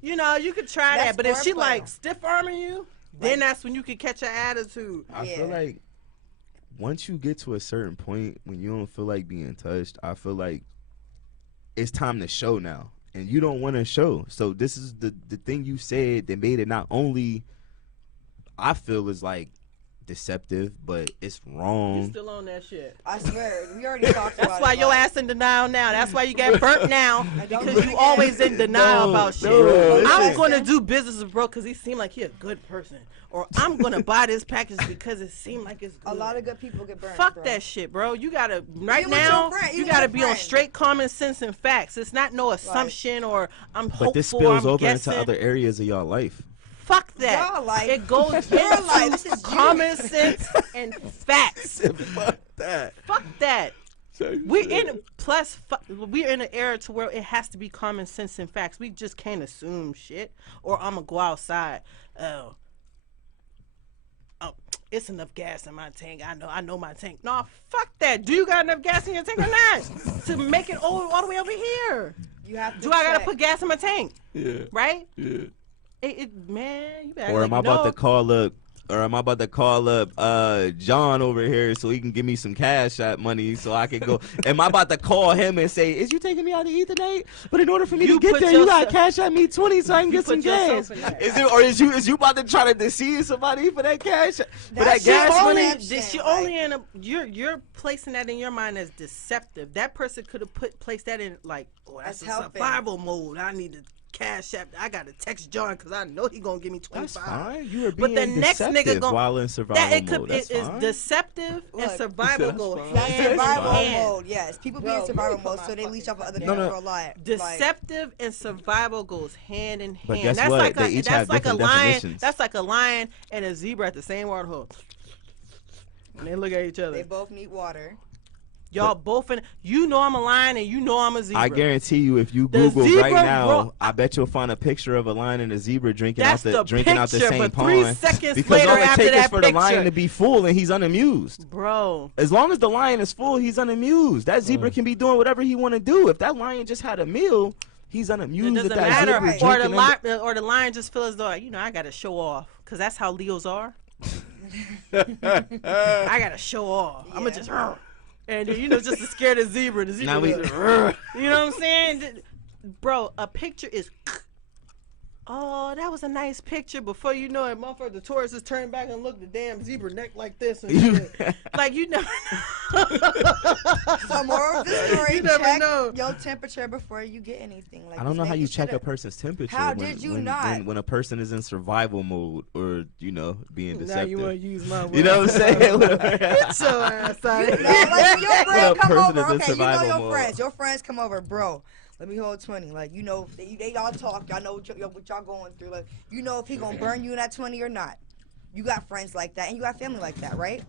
You know, you could try That's that, but if she foreplay. like stiff arming you, then that's when you can catch her attitude. I feel Yeah. like once you get to a certain point when you don't feel like being touched, I feel like it's time to show now. And you don't want to show. So this is the thing you said that made it not only, I feel, is like deceptive, but it's You wrong. still on that shit. I swear, we already talked about it. That's why your like- ass in denial now. That's why you get burnt now don't do because it you again. always in denial about shit. no, I'm listen. gonna do business with bro because he seemed like he a good person, or I'm gonna buy this package because it seemed like it's good. A lot of good people get burned. Fuck bro. that shit, bro. You gotta right Even with now. your friend- You even gotta with be on friends. straight common sense and facts. It's not no assumption or I'm hopeful. But this spills I'm over guessing. into other areas of your life. Fuck that. Your life. It goes Your life. into This is you. common sense and facts. Fuck that. Fuck that. We're in an era to where it has to be common sense and facts. We just can't assume shit. Or I'm gonna go outside. Oh, it's enough gas in my tank. I know my tank. No, fuck that. Do you got enough gas in your tank or not to make it all the way over here? You have to Do I gotta check. put gas in my tank? Yeah. Right? Yeah. Man, you better. Or act am like I you about know. to call up? Or am I about to call up John over here so he can give me some cash app money so I can go? Am I about to call him and say, "Is you taking me out to eat tonight?" But in order for me You to get put there, you got yourself- cash at me 20 so I can You get some put yourself gas. in that. Is it or is you about to try to deceive somebody for that cash? For that That's gas your money? only- She Like- only in a you're placing that in your mind as deceptive. That person could have placed that in like, oh, that's As a helping. survival mode. I need to cash app. I gotta text John because I know he gonna give me That's 25. fine. You are But being the next nigga deceptive gon- while in survival That it could mode. That's it is fine. deceptive and Look, survival that's go fine. That's hand in survival hand. mode. Yes, people be Bro, in survival you mode, put so they my leech off of other fucking- people No, no. for a lot. Deceptive and survival goes hand in hand. But guess that's what? like They a each that's have like a different lion. definitions. That's like a lion and a zebra at the same water hole. And they look at each other. They both need water. Y'all both in. You know I'm a lion and you know I'm a zebra. I guarantee you, if you The Google zebra, right now, bro. I bet you'll find a picture of a lion and a zebra drinking That's out the picture, same but 3 pond. seconds Because later all it after takes is that for the lion picture. to be full and he's unamused. Bro. As long as the lion is full, he's unamused. That zebra can be doing whatever he want to do. If that lion just had a meal, he's It unamused. doesn't If that matter. zebra Right. drinking Or the lion just feels as though, I got to show off. Because that's how Leos are. I got to show off. I'm going to just... And, just to scare the zebra. The zebra Now we- you know what I'm saying? Bro, a picture is... Oh, that was a nice picture. Before you know it, motherfucker, the tourist is turned back and look the damn zebra neck like this. And shit. Like, you never know. So moral of the story, You never check know. your temperature before you get anything. Like, I don't just know how making you sure check a that- person's temperature. How when, did you when, not? When a person is in survival mode or, being Now deceptive. you want to use my word. You know what I'm saying? Get your ass out of No, here. like your When friend a come person is over. in Okay, you know survival your mode. friends. Your friends come over, bro. Let me hold 20. Like, they all talk. Y'all know what y'all going through. Like, if he gonna burn you in that 20 or not. You got friends like that, and you got family like that, right?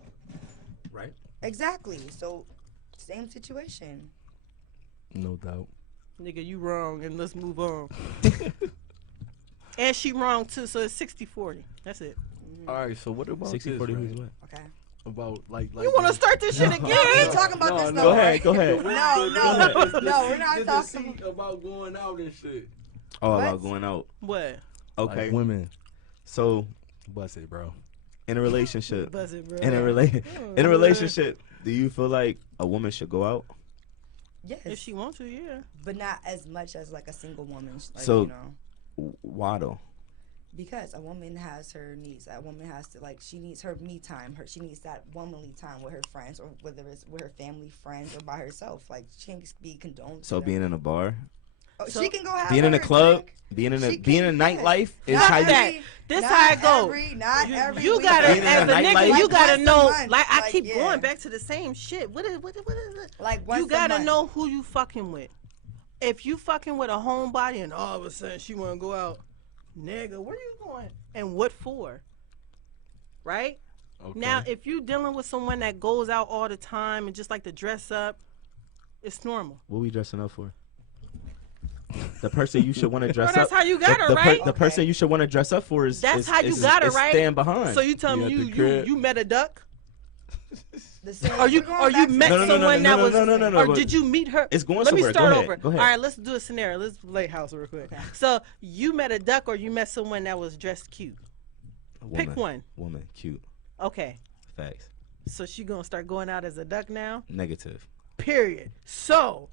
Right. Exactly. So, same situation. No doubt. Nigga, you wrong, and let's move on. And she wrong, too, so it's 60-40. That's it. All right, so what about 60-40 this, who's right? what? Okay. About like You want to start this shit again? We ain't talking about this no Go more. ahead, go ahead. No, we're not talking. about going out and shit. Oh, What? about going out. What? Okay. Like women. So, Bust it, bro. in a relationship, Buzz it, bro. in a relationship, do you feel like a woman should go out? Yes. If she wants to, yeah. But not as much as like a single woman. Like, So- Why though? because a woman has her needs. A woman has to she needs her me time. She needs that womanly time with her friends, or whether it's with her family, friends, or by herself. Like she can't be condoned. So being in a bar, she can go have being in a her club, drink. being in She a being in can, nightlife is Not how you. that. This not how it go. Not every You week. gotta, Being in as a a nigga, nightlife- you Like gotta once a know. month, Like I like, keep yeah. going back to the same shit. What is it? Like once You gotta a month. know who you fucking with. If you fucking with a homebody and all of a sudden she wanna go out, nigga, where you going? And what for? Right? Okay. Now, if you dealing with someone that goes out all the time and just like to dress up, it's normal. What we dressing up for? The person you should want to dress Bro, that's up. how you got her, the right? The person you should want to dress up for is That's how you is- got her, is right? Stand behind. So you tell You me at the you crib. you met a duck? The same- Or you we're going back to- met someone that was no, or but did you meet her? it's going Let me somewhere. start Go ahead, over. go ahead. All right, let's do a scenario. Let's lay house real quick. Okay. So you met a duck or you met someone that was dressed cute? Woman, Pick one. Woman, cute. Okay. Facts. So she gonna start going out as a duck now? Negative. Period. So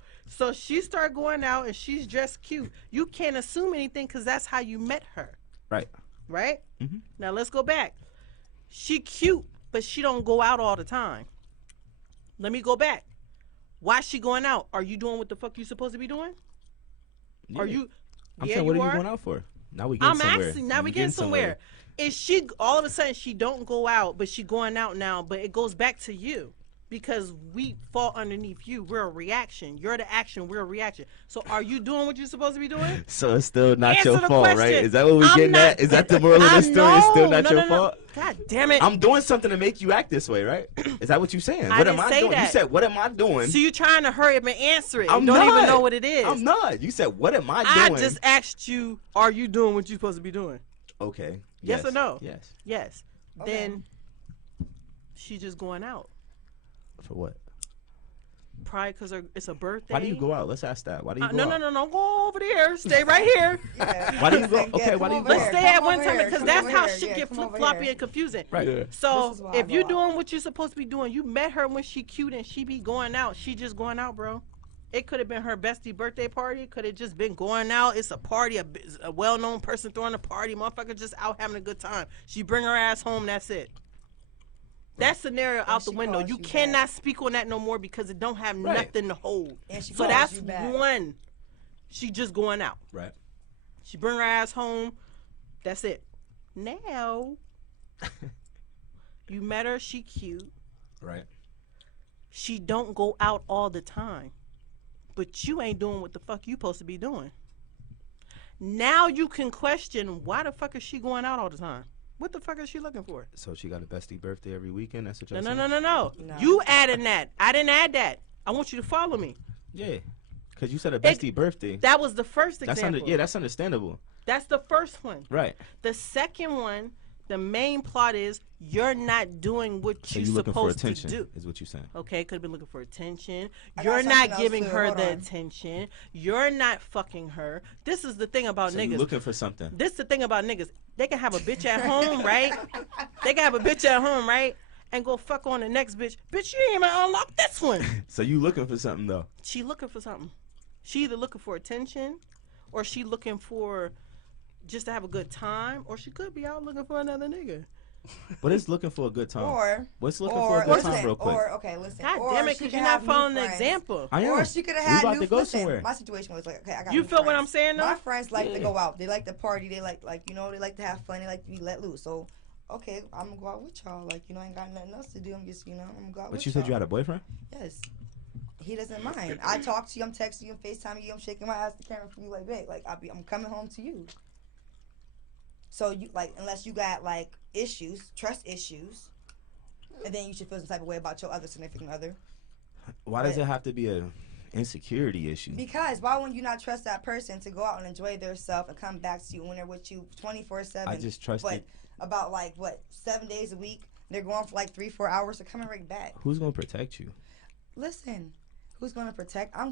she start going out and she's dressed cute. You can't assume anything because that's how you met her, Right. right? Mhm. Now let's go back. She cute, but she don't go out all the time. Let me go back. Why she going out? Are you doing what the fuck you supposed to be doing? Are Yeah. you? I'm yeah, saying, what you are are. you going out for? Now we getting I'm somewhere. asking. Now we getting somewhere. Is she all of a sudden she don't go out, but she going out now? But it goes back to you because we fall underneath you. We're a reaction. You're the action. We're a reaction. So are you doing what you're supposed to be doing? So it's still not Answer your the fault, right? question. Is that what we're I'm getting not- at? Is that the moral of the story? It's still not your fault? God damn it. I'm doing something to make you act this way, right? Is that what you're saying? I What didn't am I say doing? You that. said, what am I doing? So you're trying to hurry up and answer it. I'm You don't not. even know what it is. I'm not. You said, what am I I doing? just asked you, are you doing what you're supposed to be doing? Okay. Yes or no? Yes. Yes. Okay. Then she just going out. For what? Probably because it's a birthday. Why do you go out? Let's ask that. Why do you go No, out? no. Go over there. Stay right here. Yeah. Why do you go- Yeah, okay, come why do you over go- Let's here, stay come at one over time here, because come that's over how here, shit yeah, get come flip over floppy here. and confusing. Right. Yeah. So This is why I if go you out. doing what you're supposed to be doing, you met her when she cute and she be going out. She just going out, bro. It could have been her bestie birthday party. Could have just been going out. It's a party, a well-known person throwing a party. Motherfucker just out having a good time. She bring her ass home. That's it. That scenario out the she window. calls You you cannot back. speak on that no more because it don't have Right. nothing to hold. And she So calls that's you back. one. She just going out. Right. She bring her ass home. That's it. Now, you met her. She cute. Right. She don't go out all the time. But you ain't doing what the fuck you supposed to be doing. Now you can question why the fuck is she going out all the time? What the fuck is she looking for? So she got a bestie birthday every weekend? That's what you're No, saying? no, no, no, no. No. You adding that. I didn't add that. I want you to follow me. Yeah, because you said a bestie birthday. That was the first That's example. that's understandable. That's the first one. Right. The second one, the main plot is you're not doing what So you're you looking for supposed to attention, do. is what you're saying. Okay, could have been looking for attention. I got You're something not else giving too. her Hold the on. attention. You're not fucking her. This is the thing about So niggas. you looking for something. This is the thing about niggas. They can have a bitch at home, right? They can have a bitch at home, right? And go fuck on the next bitch. Bitch, you ain't even unlock this one. So you looking for something though. She looking for something. She either looking for attention, or she looking for just to have a good time, or she could be out looking for another nigga. But it's looking for a good time. Or What's looking for a good time, real quick? Okay, listen. God or damn it, she because could you're not have new following the friends. example. I am. Or she could have We had about new to go listen, somewhere. My situation was like, okay, I got You new feel what friends. I'm saying, though? My friends like to Yeah. go out. They like to party. They like they like to have fun. They like to be let loose. So, okay, I'm gonna go out with y'all. Like, I ain't got nothing else to do. I'm just, I'm gonna go out with But you said you had a boyfriend? Yes. He doesn't mind. I talk to you. I'm texting you. I'm FaceTiming you. I'm shaking my ass to the camera for you. Like, babe, like I'm coming home to you. So you like, unless you got like issues, trust issues, and then you should feel some type of way about your other significant other. Why does it have to be a insecurity issue? Because why wouldn't you not trust that person to go out and enjoy their self and come back to you when they're with you 24/7? I just trust But it. about 7 days a week, they're going for 3-4 hours to come right back. Who's gonna protect you? Listen, who's gonna protect? I'm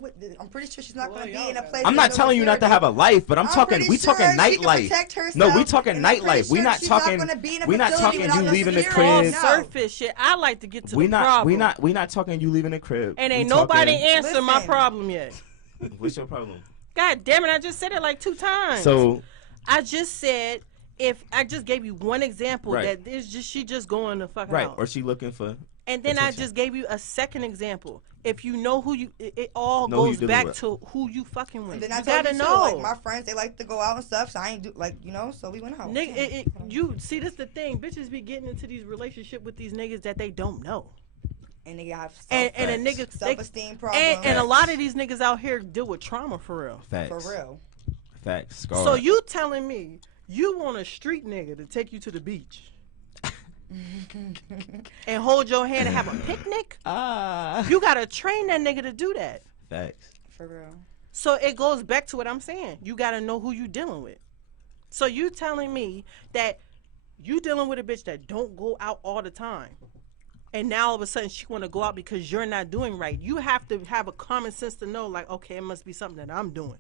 pretty sure she's not Well, gonna be y'all in a got- place. I'm where not no telling you not to have a life, but we pretty talking sure she can nightlife. protect herself, No, we talking and I'm pretty nightlife. We sure not she's not talking. gonna be in a We not facility talking without you no leaving the security. crib. No. Surface shit. I like to get to We the not. problem. We not talking you leaving the crib. And ain't We nobody talking- answered my Listen. problem yet. What's your problem? God damn it! I just said it 2 times. So I just said, if I just gave you one example, Right. that is just she just going the fuck right, out. or she looking for? And then I attention. just gave you a second example. If you know who you, it all Know who you goes dealing back with. to who you fucking with. And then I You told gotta you know. too, my friends, they like to go out and stuff, so I ain't do so we went out. Nigga, you see, this the thing. Bitches be getting into these relationships with these niggas that they don't know. And they got And a nigga they- self-esteem problems. and a lot of these niggas out here deal with trauma for real. Facts. for real. Facts. So Scarred. you telling me you want a street nigga to take you to the beach and hold your hand and have a picnic? You gotta train that nigga to do that. Facts. For real. So it goes back to what I'm saying. You gotta know who you dealing with. So you telling me that you dealing with a bitch that don't go out all the time, and now all of a sudden she want to go out because you're not doing right. You have to have a common sense to know, okay, it must be something that I'm doing.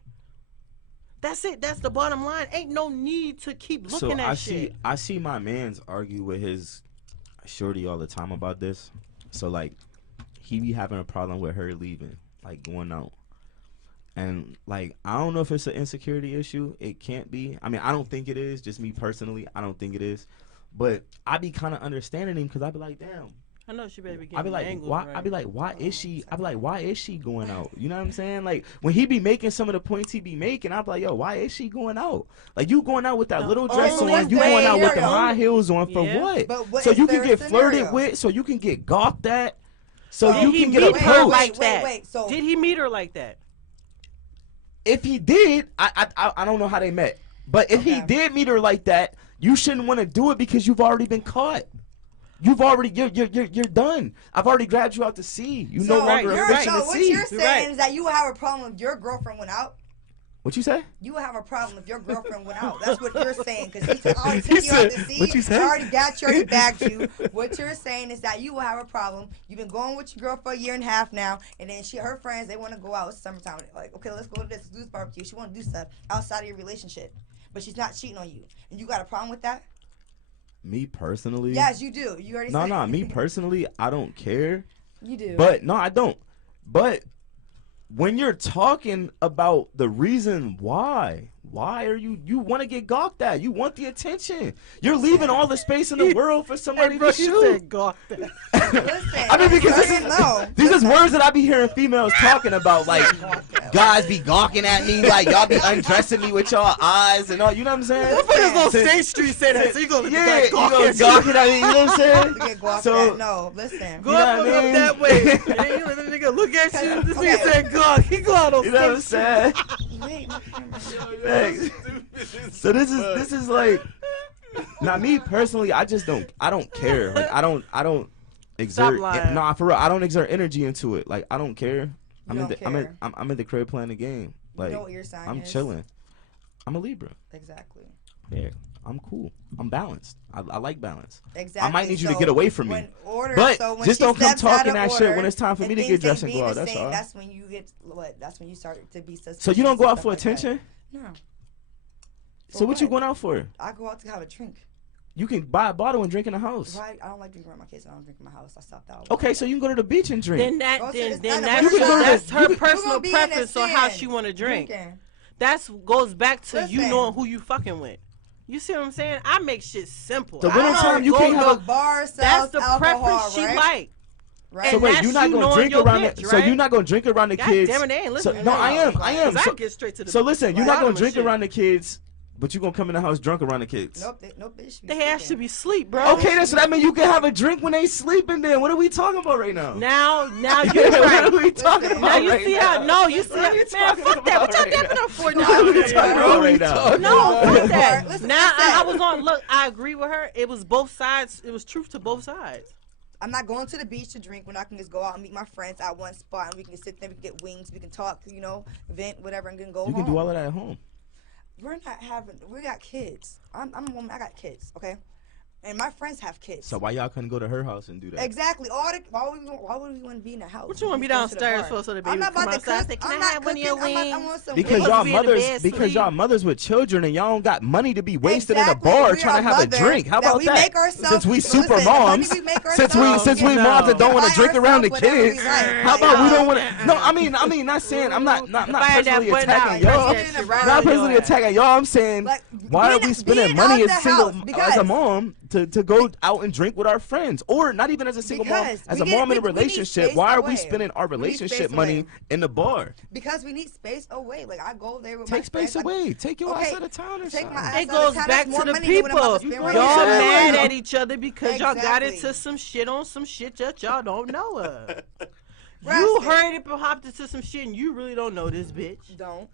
That's it. That's the bottom line. Ain't no need to keep looking So at I shit. see my man's argue with his shorty all the time about this. So he be having a problem with her leaving, going out. And I don't know if it's an insecurity issue. It can't be. I mean, I don't think it is. Just me personally, I don't think it is. But I be kind of understanding him because I be like, damn. I know she better be I getting be the like, angles why? right. I be like, why is she? I be like, why is she going out? You know what I'm saying? When he be making some of the points he be making, I be like, yo, why is she going out? You going out with that The little dress only on, you way- going out with the Yeah. high heels on for Yeah. what? But what So is you can their get flirted scenario? with, so you can get gawked at, so Did you he can get meet her approached. like Wait, that? wait, so- Did he meet her like that? If he did, I don't know how they met, but if he Okay. did meet her like that, you shouldn't want to do it because you've already been caught. You've already you're done. I've already grabbed you out to sea. You no So longer you're a fish right. in So the what sea. you're saying right. is that you would have a problem if your girlfriend went out? What you say? You would have a problem if your girlfriend went out. That's what you're saying. Because he already took He you out to said- sea. what you say? I already got you, already bagged you. What you're saying is that you will have a problem. You've been going with your girl for a year and a half now. And then her friends, they want to go out. It's summertime. Like, okay, let's go to this. Let's do this barbecue. She want to do stuff outside of your relationship. But she's not cheating on you. And you got a problem with that? Me personally? Yes, you do. You already said No, me personally, I don't care. You do. But no, I don't. But when you're talking about the reason why are you want to get gawked at? You want the attention. You're leaving all the space in the world for somebody to shoot. Listen, I mean, because these is words that I be hearing females talking about, guys be gawking at me, y'all be undressing me with y'all eyes and all. You know what I'm saying? on So- State Street say that, so you gonna Yeah, you go gawking at me. You know what I'm saying? To get guap So- at. No, listen. Go You know up, what look I mean? up that way. And then you let the nigga look at you. This Okay. nigga said, God, he go out on You know what I'm State saying? Wait, Thanks. So this is now me personally, I don't care. I don't exert. lying. Nah, for real, I don't exert energy into it. Like I don't care. I'm don't care. I'm in the crib playing the game. Like You know what your sign I'm is? chilling. I'm a Libra. Exactly. Yeah, I'm cool. I'm balanced. I like balance. Exactly. I might need you to So get away from me. when order, But so when just she don't come steps out talking of that shit order when it's time for me to things get dressed ain't and go being out. the That's same, all. That's when you get what? That's when you start to be suspicious. So you don't go and out for stuff like that. attention? No. So For what you what? going out for? I go out to have a drink. You can buy a bottle and drink in the house. Right? I don't like drinking around my kids. I don't drink in my house. I stopped out. Okay, so you can go to the beach and drink. Then that, Well, then, it's then not that's, about her, that. that's You her can- personal gonna be in a preference on how sin. she want to drink. Drinking. That's goes back to you Listen. knowing who you fucking with. You see what I'm saying? I make shit simple. The I winter don't time, you go can't to- have a- bar sells That's the alcohol, preference she right? like. Right? So And wait, that's you're not you gonna knowing drink your around bitch, the, so right? you're not gonna drink around the God kids. damn it, they ain't So, listening. no, I am. Cause I get straight to the So listen, you're not bottom gonna of drink shit. around the kids, but you gonna come in the house drunk around the kids. Nope. Nope. Bitch. They ass should be sleep, bro. Okay, then so that means you can have a drink when they sleeping. Then what are we talking about right now? Now What you're are right. we talking Listen. about Now you right see now? how? No, you see What how? are you Man, talking fuck that. What about y'all right dapping up for What are we now? talking about right now? No, fuck that. Listen, Now listen. I was on. Look, I agree with her. It was both sides. It was truth to both sides. I'm not going to the beach to drink when I can just go out and meet my friends at one spot and we can sit there, we can get wings, we can talk, vent, whatever, and then go You home. can do all of that at home. We got kids. I'm a woman, I got kids, okay? And my friends have kids. So why y'all couldn't go to her house and do that? Exactly. Why would we want to be in the house? What you want to be Just go to the downstairs bar. for so the I'm baby not come about to outside? cook. Say, can I'm I not have one of your cooking. I wings? want some Because They y'all supposed to be in the mothers, bed because sleep. y'all mothers with children and y'all don't got money to be wasted Exactly. in a bar We trying are to have a mothers drink. How that about we that? make ourselves- Since we listen, super the money moms, we make since we ourselves, moms that don't want buy to drink around the ourselves whatever we kids. like. How about we don't want Like, to? No, I mean, not saying I'm not If I had personally that button attacking out, y'all. press that shit right Not on your personally ass. attacking y'all. I'm saying Like, why are being- we spending being money out as the single house, as because- a mom to go out and drink with our friends, or not even as a single mom, Because as we a need- mom in a we need relationship? space Why are we away. spending our We need relationship space money away. in the bar? because we need space away. Like I go there with my Take space friends. away. Take your ass Okay, out of town or take something. my ass It out of goes town. back That's more to the money than what I'm about to people. spend right Y'all now. mad at each other because y'all got Exactly. into some shit on some shit that y'all don't know of. Right. You heard it, but hopped into some shit and you really don't know this bitch. Don't.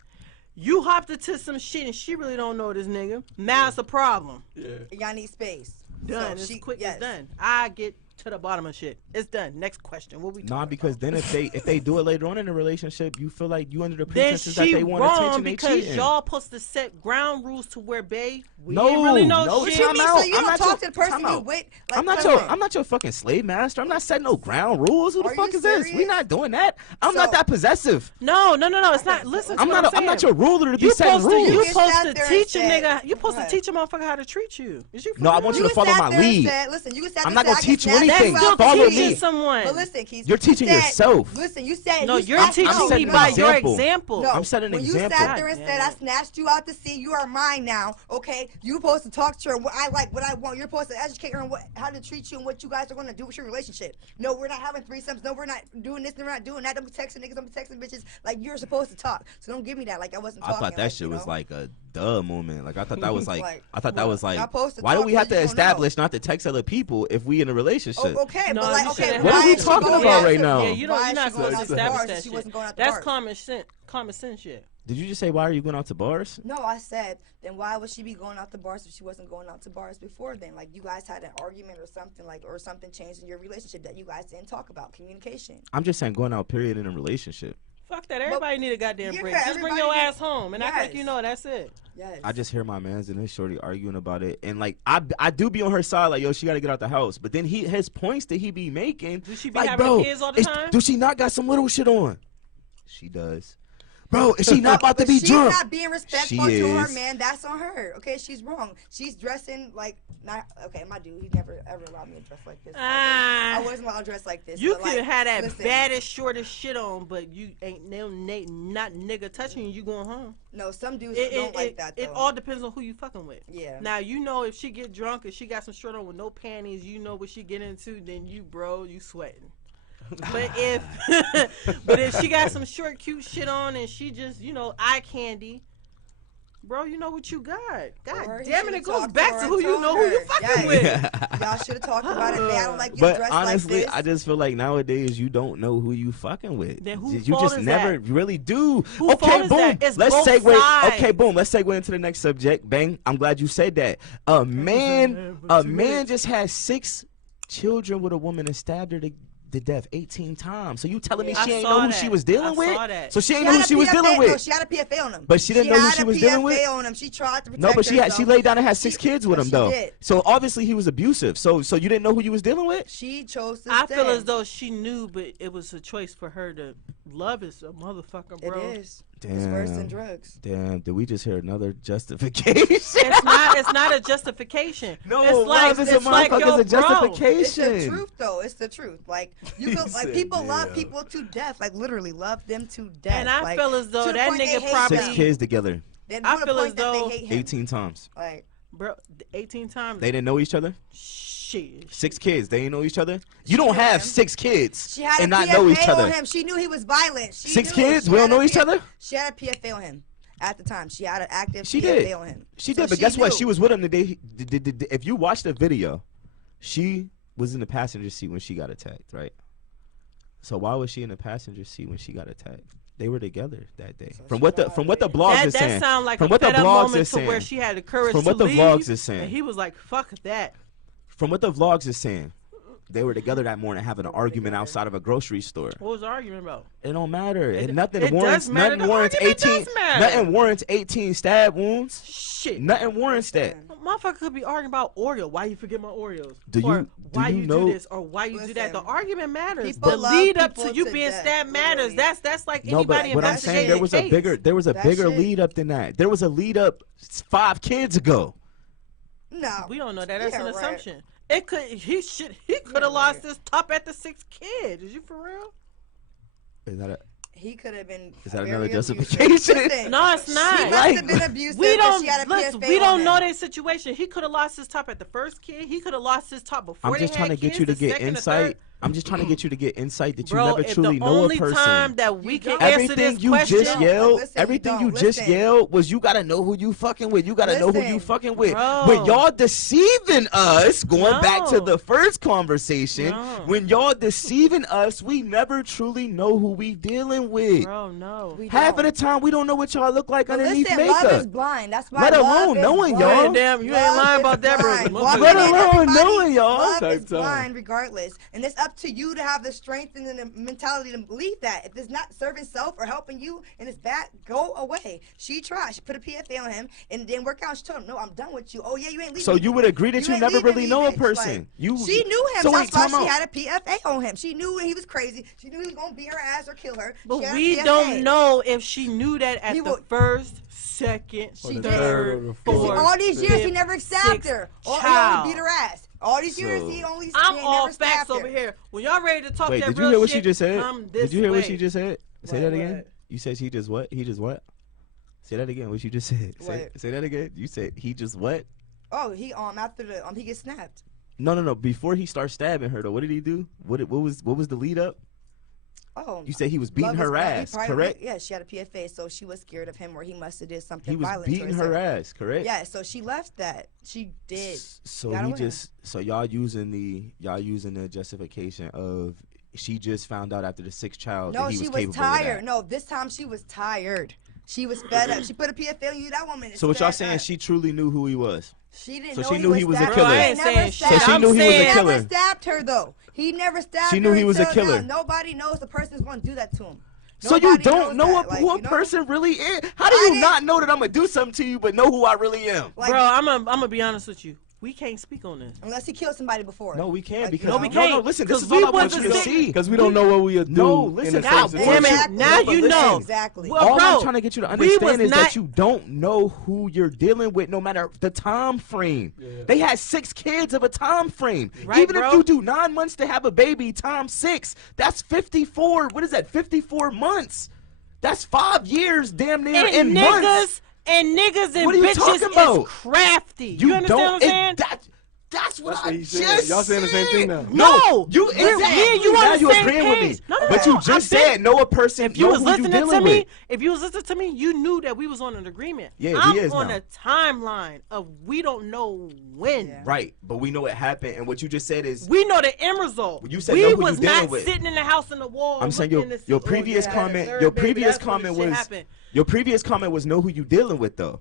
You hopped into some shit and she really don't know this nigga. Now it's a problem. Yeah. Y'all need space. Done. So It's quick. yes. It's done. I get to the bottom of shit. It's done. Next question. What we talking Nah, because about? then if they do it later on in a relationship, you feel like you under the Then pretenses that she they want wrong attention. They because cheating. y'all supposed to set ground rules to where, babe, we No, didn't really know no, What shit. you time mean? out. So you I'm don't not talk your- to the person time you out. with? I'm Like, not your fucking slave master. I'm not setting no ground rules. Who the Are fuck you is this? We serious? not doing that. I'm So- not that possessive. No. It's not. Listen to I'm what not. I'm not your ruler to be You setting supposed to. rules. You You supposed sat to there and teach a said- nigga. You supposed to What? teach a motherfucker how to treat you. Is you? No, I for want real? you to follow sat my there and lead. said- listen, you sat I'm there not gonna and said, I teach can you snatch anything. That's you still out Follow the teaching me. someone. But listen, Keith. You're teaching you said- yourself. Listen, you said No, you you're snatched- teaching I'm me setting by an your example. example. No, I'm setting an when example. you sat there and God said, damn I it. snatched you out the sea, you are mine now, okay? You supposed to talk to her what I like, what I want. You're supposed to educate her on how to treat you and what you guys are going to do with your relationship. No, we're not having threesomes. No, we're not doing this. No, we're not doing that. Don't be texting niggas. Don't be texting bitches. Like, you're supposed to talk. So don't give me that. Like, I wasn't I talking. thought that like, shit you was know? like a duh moment. Like I thought that was like, Like, I thought that was like, not supposed to why do talk we have because to you don't know. establish not to text other people if we in a relationship? Oh, okay, No, but like, you okay, shouldn't What have are we to. talking Yeah, about right now? Yeah, you're Why not is she supposed to going out to establish bars that if she shit. wasn't going out to That's bars? common sense shit. Did you just say why are you going out to bars? No, I said, then why would she be going out to bars if she wasn't going out to bars before then? Like, you guys had an argument or something, like, or something changed in your relationship that you guys didn't talk about. Communication. I'm just saying going out period in a relationship. Fuck that. Everybody need a goddamn Yeah, break. Just bring everybody your need- ass home and act like Yes. you know that's it. Yes. I just hear my mans and his shorty arguing about it, and like I do be on her side, like yo, she gotta get out the house. But then his points that he be making, Do she be like having bro, kids all the time? do she not got some little shit on? She does. Bro, is she not about to But be she's drunk? not being respectful She to her is. man. That's on her. Okay, she's wrong. She's dressing like not okay. My dude, he never ever allowed me to dress like this. Ah. I wasn't allowed to dress like this. You but, could like, have that listen, baddest, shortest shit on, but you ain't not nigga touching you. You going home. No, some dudes It, don't it, like it, that though. it all depends on who you fucking with. Yeah. Now you know if she get drunk and she got some short on with no panties, you know what she get into. Then you sweating. But if she got some short cute shit on and she just eye candy, bro, you know what you got. God Or he damn it, should've it goes talked back her to and who you told know who you her. fucking Yes. with. Y'all should have talked about it. Man, I don't like you to But dress honestly, like this. I just feel like nowadays you don't know who you fucking with. Then who you fault just is never that? really do. Who Okay, fault is boom. that? It's Let's both segue. sides. Okay, boom. Let's segue into the next subject. Bang. I'm glad you said that. A man just had 6 children with a woman and stabbed her to death 18 times. So you telling me I she ain't saw know who that. she was dealing I with? saw that. So she ain't know who had a she was PFA dealing No, with. she had a PFA on him. But she didn't know who she was dealing with? She had a PFA on him. She tried to protect No, but she herself. laid down and had 6 kids with But him she though. did. So obviously he was abusive. So you didn't know who you was dealing with? She chose to I stay. feel as though she knew, but it was a choice for her to love is a motherfucker, bro. It is. It's worse than drugs. Damn, did we just hear another justification? It's not a justification. No, it's like, love is a it's like, motherfucker's yo, a bro, justification. It's the truth, though. It's the truth. Like you feel like said, people yeah. love people to death. Like literally love them to death. And I like, feel as though to the that point they nigga hate probably- them. 6 kids together, They- I to the feel point as that they though- hate him. 18 times. Like bro, 18 times. They didn't know each other? Shit. 6 kids, they didn't know each other? You don't knew have him. 6 kids she had and a not PFA know each on other. him. She knew he was violent. She 6 knew. kids? She We had don't know a each PFA other? She had a PFA on him at the time. She had an active She PFA did. on him. She So did, but guess what? knew. She was with him the day. If you watch the video, she was in the passenger seat when she got attacked, right? So why was she in the passenger seat when she got attacked? They were together that day. So From she what the violated. blogs is That saying. sound like From a what the fed up blogs moment is to where saying. she had the courage From to what the leave, vlogs is saying. and he was like, "Fuck that." From what the vlogs is saying, they were together that morning having an argument together. outside of a grocery store. What was the argument about? It don't matter. It- And nothing it warrants does matter. nothing The warrants argument 18 does matter. nothing warrants 18 stab wounds. Shit. Nothing warrants that. Motherfucker could be arguing about Oreo. Why you forget my Oreos? Do or you- why do you you know- do this or why you do that? The Listen, argument matters. people The love lead up people to you to being death, stabbed matters. literally. That's like No, anybody but I'm saying there was a investigating bigger That bigger shit- lead up than that. There was a lead up 5 kids ago. No. We don't know that. That's Yeah, an right. assumption. It could he could have lost his top at the 6th kid. Is you for real? Is that a He could have been. Is that very another abusive. justification? Listen, No, it's She not. must Like, have been abusive. We if don't She had a listen, PFA we don't on know him. their situation. He could have lost his top at the first kid. He could have lost his top before I'm they just trying to had get kids, you to the get second or insight. third. I'm just trying to get you to get insight that you Bro, never if truly the know a only person. time that we can answer Everything this you question, just yelled, Listen, everything you you don't. just Listen. yelled was you gotta know who you fucking with. You gotta know who you Listen. fucking with. Bro. When y'all deceiving us, going back to No. the first conversation, No. when y'all deceiving us, we never truly know who we dealing with. bro, no. We Half of don't. the time, we don't know what y'all look like But underneath listen, love is makeup. blind. That's why Let love alone is knowing blind. y'all. Damn, you ain't Love lying is about that, bro. blind. Motherfucker- Walking Let in, alone everybody- knowing y'all. Love Type is time. blind regardless. And it's up to you to have the strength and the mentality to believe that. If it's not serving self or helping you and it's bad, go away. She tried. She put a PFA on him and it didn't work out. She told him, no, I'm done with you. Oh, yeah, you ain't leaving So me. you would agree that you ain't never leaving really me, know a bitch. person. Like, You she knew him. So wait, That's why time she out. had a PFA on him. She knew he was crazy. She knew he was going to beat her ass or kill her. But She had a we PFA. don't know if she knew that at He the will- first, second, She the did. third or the third, fourth. fourth, All these years, he fifth, never stabbed sixth her. Or he child. only beat her ass. All these years, So- he only I'm he all never facts stabbed over her. here. When y'all ready to talk Wait, that did real you hear what shit, she just said? come this Did you hear what way. she just said? Say What, that again. what? You said he just what? He just what? Say that again. What you just said? Say, What? say that again. You said he just what? Oh, he after the he gets snapped. No. Before he starts stabbing her though, what did he do? What was the lead up? Oh, You said he was beating love is her blind. He ass, probably- correct? Yeah, she had a PFA, so she was scared of him, or he must have did something He was violent. beating towards her ass, correct? Yeah, so she left that. She did. So Got he away. just y'all using the justification of she just found out after the 6th child No, that he she was was capable of tired. that. No, this time she was tired. She was fed up. She put a PFA on you. That woman is So what y'all fed saying? up. She truly knew who he was. She didn't so know she knew he was a stabbed killer. her. Bro, I ain't Never saying stabbed shit. So she her. knew he was a He never killer. stabbed her though. He never stabbed her. She knew he was a until killer. now. Nobody knows the person's going to do that to him. So you Nobody don't knows know that. who Like, a you know? person really is? How do I you didn't- not know that I'm gonna do something to you, but know who I really am? Like, Bro, I'm gonna be honest with you. We can't speak on this. unless he killed somebody before. No, we can't Like, because you know? we No, can't, listen, this 'cause is we all I want wasn't you to sitting- see. Because we don't know what we do. No, in listen, the God same damn it. situation. Now but you listen, know. Exactly. Well, All bro, I'm trying to get you to we was understand is not- that you don't know who you're dealing with, no matter the time frame. Yeah. They had 6 kids of a time frame. Right, Even bro? if you do 9 months to have a baby times 6, that's 54. What is that? 54 months. That's 5 years, damn near, in And months. niggas and What are you bitches talking about? is crafty. You understand what I'm saying? That's what That's I what he said. just Y'all saying the same thing now. No, you me and exactly. you on Now the you same agreeing with me. page. No, But no, you I'm just saying- said know a person. If you know was who you listening to dealing me, with. if you was listening to me, you knew that we was on an agreement. Yeah, we I'm is on now. a timeline of we don't know when. Yeah. Right, but we know it happened, and what you just said is We know the end result. You said we know who you was dealing not with. sitting in the house in the wall. I'm saying looking to see, your oh, previous yeah, comment. third Your baby, previous that's when the comment shit was happened. your previous comment was know who you dealing with though.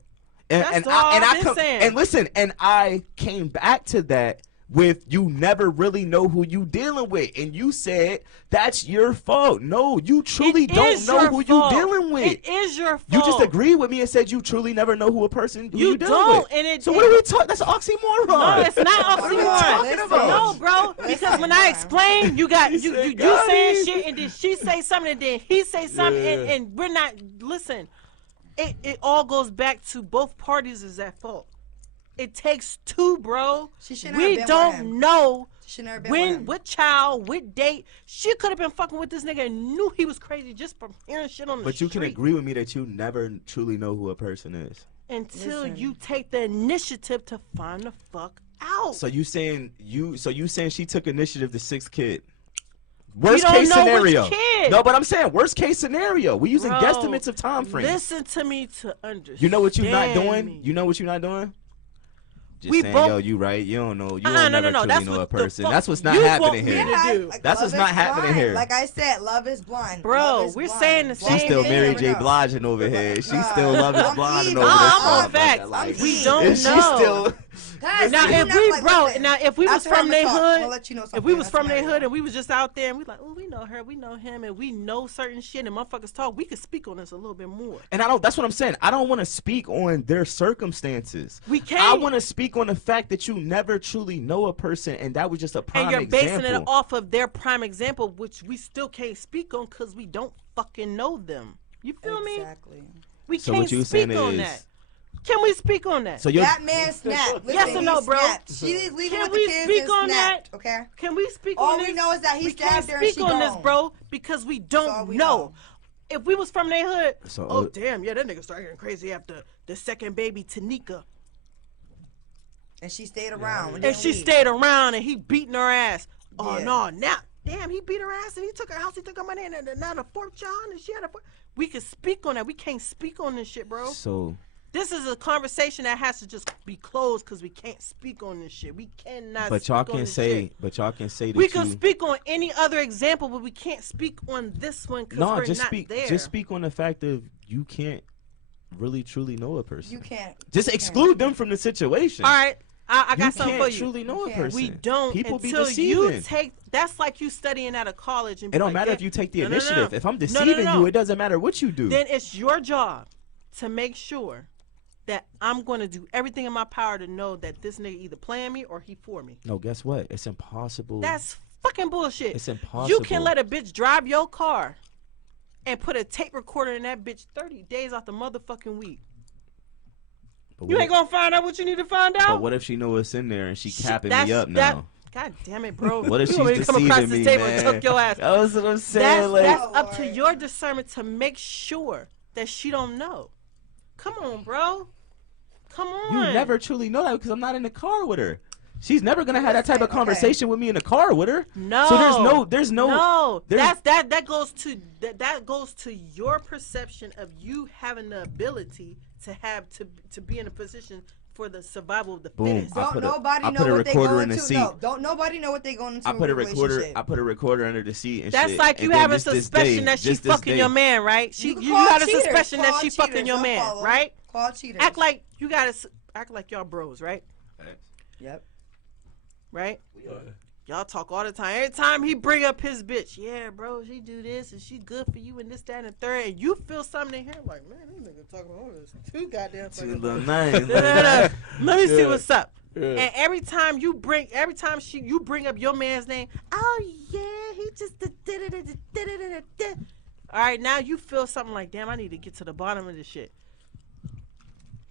And That's and all I I've been saying. and listen, and I came back to that with you never really know who you dealing with, and you said that's your fault. No, you truly don't know who you dealing with. It is your fault. You just agreed with me and said you truly never know who a person who You dealing don't, with. and it. So what are we talking? That's an oxymoron. No, it's not What are we oxymoron. talking about? No, bro. Because when I explain, you got you saying shit, and then she say something, and then he say something, and we're not. Listen, it all goes back to both parties is at fault. It takes two, bro. We don't know when, what child, what date. She could have been fucking with this nigga and knew he was crazy just from hearing shit on the street. But you can agree with me that you never truly know who a person is until you take the initiative to find the fuck out. So you saying she took initiative to 6th kid. Worst case scenario. No, but I'm saying worst case scenario. We using guesstimates of time frames. Listen to me to understand. You know what you're not doing? You know what you're not doing? Just saying, yo, you right. You don't know. You don't never truly know a person. That's what's not happening here. That's what's not happening here. Like I said, love is blind. Bro, we're saying the same thing. She's still Mary J. Blige over here. She's still Love is Blind over there. I'm on facts. We don't know. Still. Now if we was from their hood, if we was from their hood and we was just out there and we like, oh, we know her, we know him, and we know certain shit and motherfuckers talk, we could speak on this a little bit more. And that's what I'm saying. I don't want to speak on their circumstances. We can't. I want to speak on the fact that you never truly know a person, and that was just a prime example. And you're basing it off of their prime example, which we still can't speak on because we don't fucking know them. You feel me? Exactly. We can't speak on that. Can we speak on that? So that man snapped. Yes or no, bro? She's leaving with Can the we kids speak and on snapped, that? okay? Can we speak All on this? we know is that he stabbed her and she We can't speak on this, gone. bro, because we don't know. If we was from their hood, so, damn, yeah, that nigga started getting crazy after the second baby, Tanika. And she stayed around. And she stayed around, and he beating her ass. Oh, no, now, damn, he beat her ass, and he took her house, he took her money, and now the fourth child, and she had a fourth. We could speak on that. We can't speak on this shit, bro. So this is a conversation that has to just be closed because we can't speak on this shit. We cannot. But y'all can say. But y'all can say that we can speak on any other example, but we can't speak on this one because we're just not speak. there. Just speak on the fact of you can't really truly know a person. You can't. Just exclude them from the situation. All right. I got something for you. You can't truly know a person. We don't. People until be deceiving. You take. That's like you studying at a college and. It don't matter if you take the initiative. No. If I'm deceiving you, it doesn't matter what you do. Then it's your job to make sure that I'm going to do everything in my power to know that this nigga either playing me or he for me. No, guess what? It's impossible. That's fucking bullshit. It's impossible. You can let a bitch drive your car and put a tape recorder in that bitch 30 days off the motherfucking week. You ain't gonna find out what you need to find out. But what if she know what's in there and she capping me up now? God damn it, bro. What if she's deceiving deceiving come across me, the table man? And took your ass. That's what I'm saying. That's up to your discernment to make sure that she don't know. Come on, bro. Come on. You never truly know that because I'm not in the car with her. She's never gonna have that type of conversation with me in the car with her. No. So there's no. No. That goes to your perception of you having the ability to be in a position for the survival of the fittest. Don't nobody know what they going into. No, don't nobody know what they going into. I put a recorder under the seat and that's shit. like you have a suspicion that she fucking your man, right? You got a suspicion that she fucking your man, right? Call cheaters. Act like you gotta act like y'all bros, right? Yep. Right? Y'all talk all the time. Every time he bring up his bitch, yeah, bro, she do this and she good for you and this, that, and the third. And you feel something in here like, man, this nigga talking all this. Too goddamn Too fucking. little nice. Let me see what's up. Yeah. And every time you bring up your man's name, oh yeah, he just did. All right, now you feel something like, damn, I need to get to the bottom of this shit.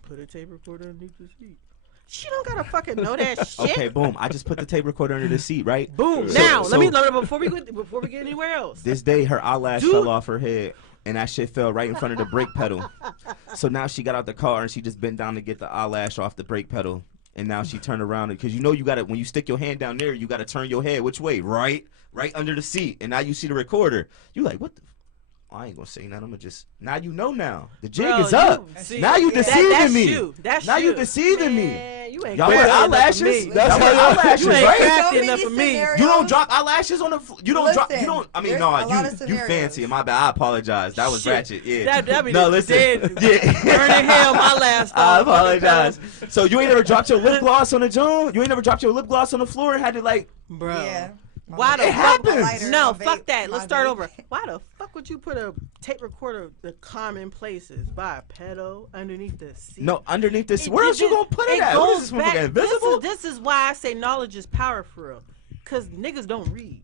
Put a tape recorder underneath the seat. She don't gotta fucking know that shit. Okay, boom. I just put the tape recorder under the seat, right? Boom. Now, let me before we get anywhere else. This day, her eyelash fell off her head, and that shit fell right in front of the brake pedal. So now she got out the car and she just bent down to get the eyelash off the brake pedal, and now she turned around because you know you gotta when you stick your hand down there, you gotta turn your head which way? Right under the seat, and now you see the recorder. You like what the? I ain't gonna say nothing. I'm gonna just. Now you know. Now the jig Bro, is up. see, Now you that's deceiving me. You. That's now you. you deceiving me. Man, you ain't Y'all wear crafty enough for eyelashes? me. That's Y'all wear how eyelashes, you ain't right? crafty So enough many for me. scenarios. You don't drop eyelashes on the. You don't drop. You Listen, don't. I mean, there's no. a lot of You scenarios. fancy. My bad. I apologize. That was Shit. ratchet. Yeah. That'd be No, the listen. dead. Yeah. Burning hell, my last I thought. apologize. So you ain't ever dropped your lip gloss on the joint? You ain't never dropped your lip gloss on the floor and had to like. Bro. Yeah. Why the It fuck? happens. Lighter, No, my fuck vape, that. my Let's start vape. over. Why the fuck would you put a tape recorder the common places by a pedo underneath the seat? No, underneath this. Where else you gonna put it at? What is this motherfucker, invisible? This is why I say knowledge is power for real. Cause niggas don't read.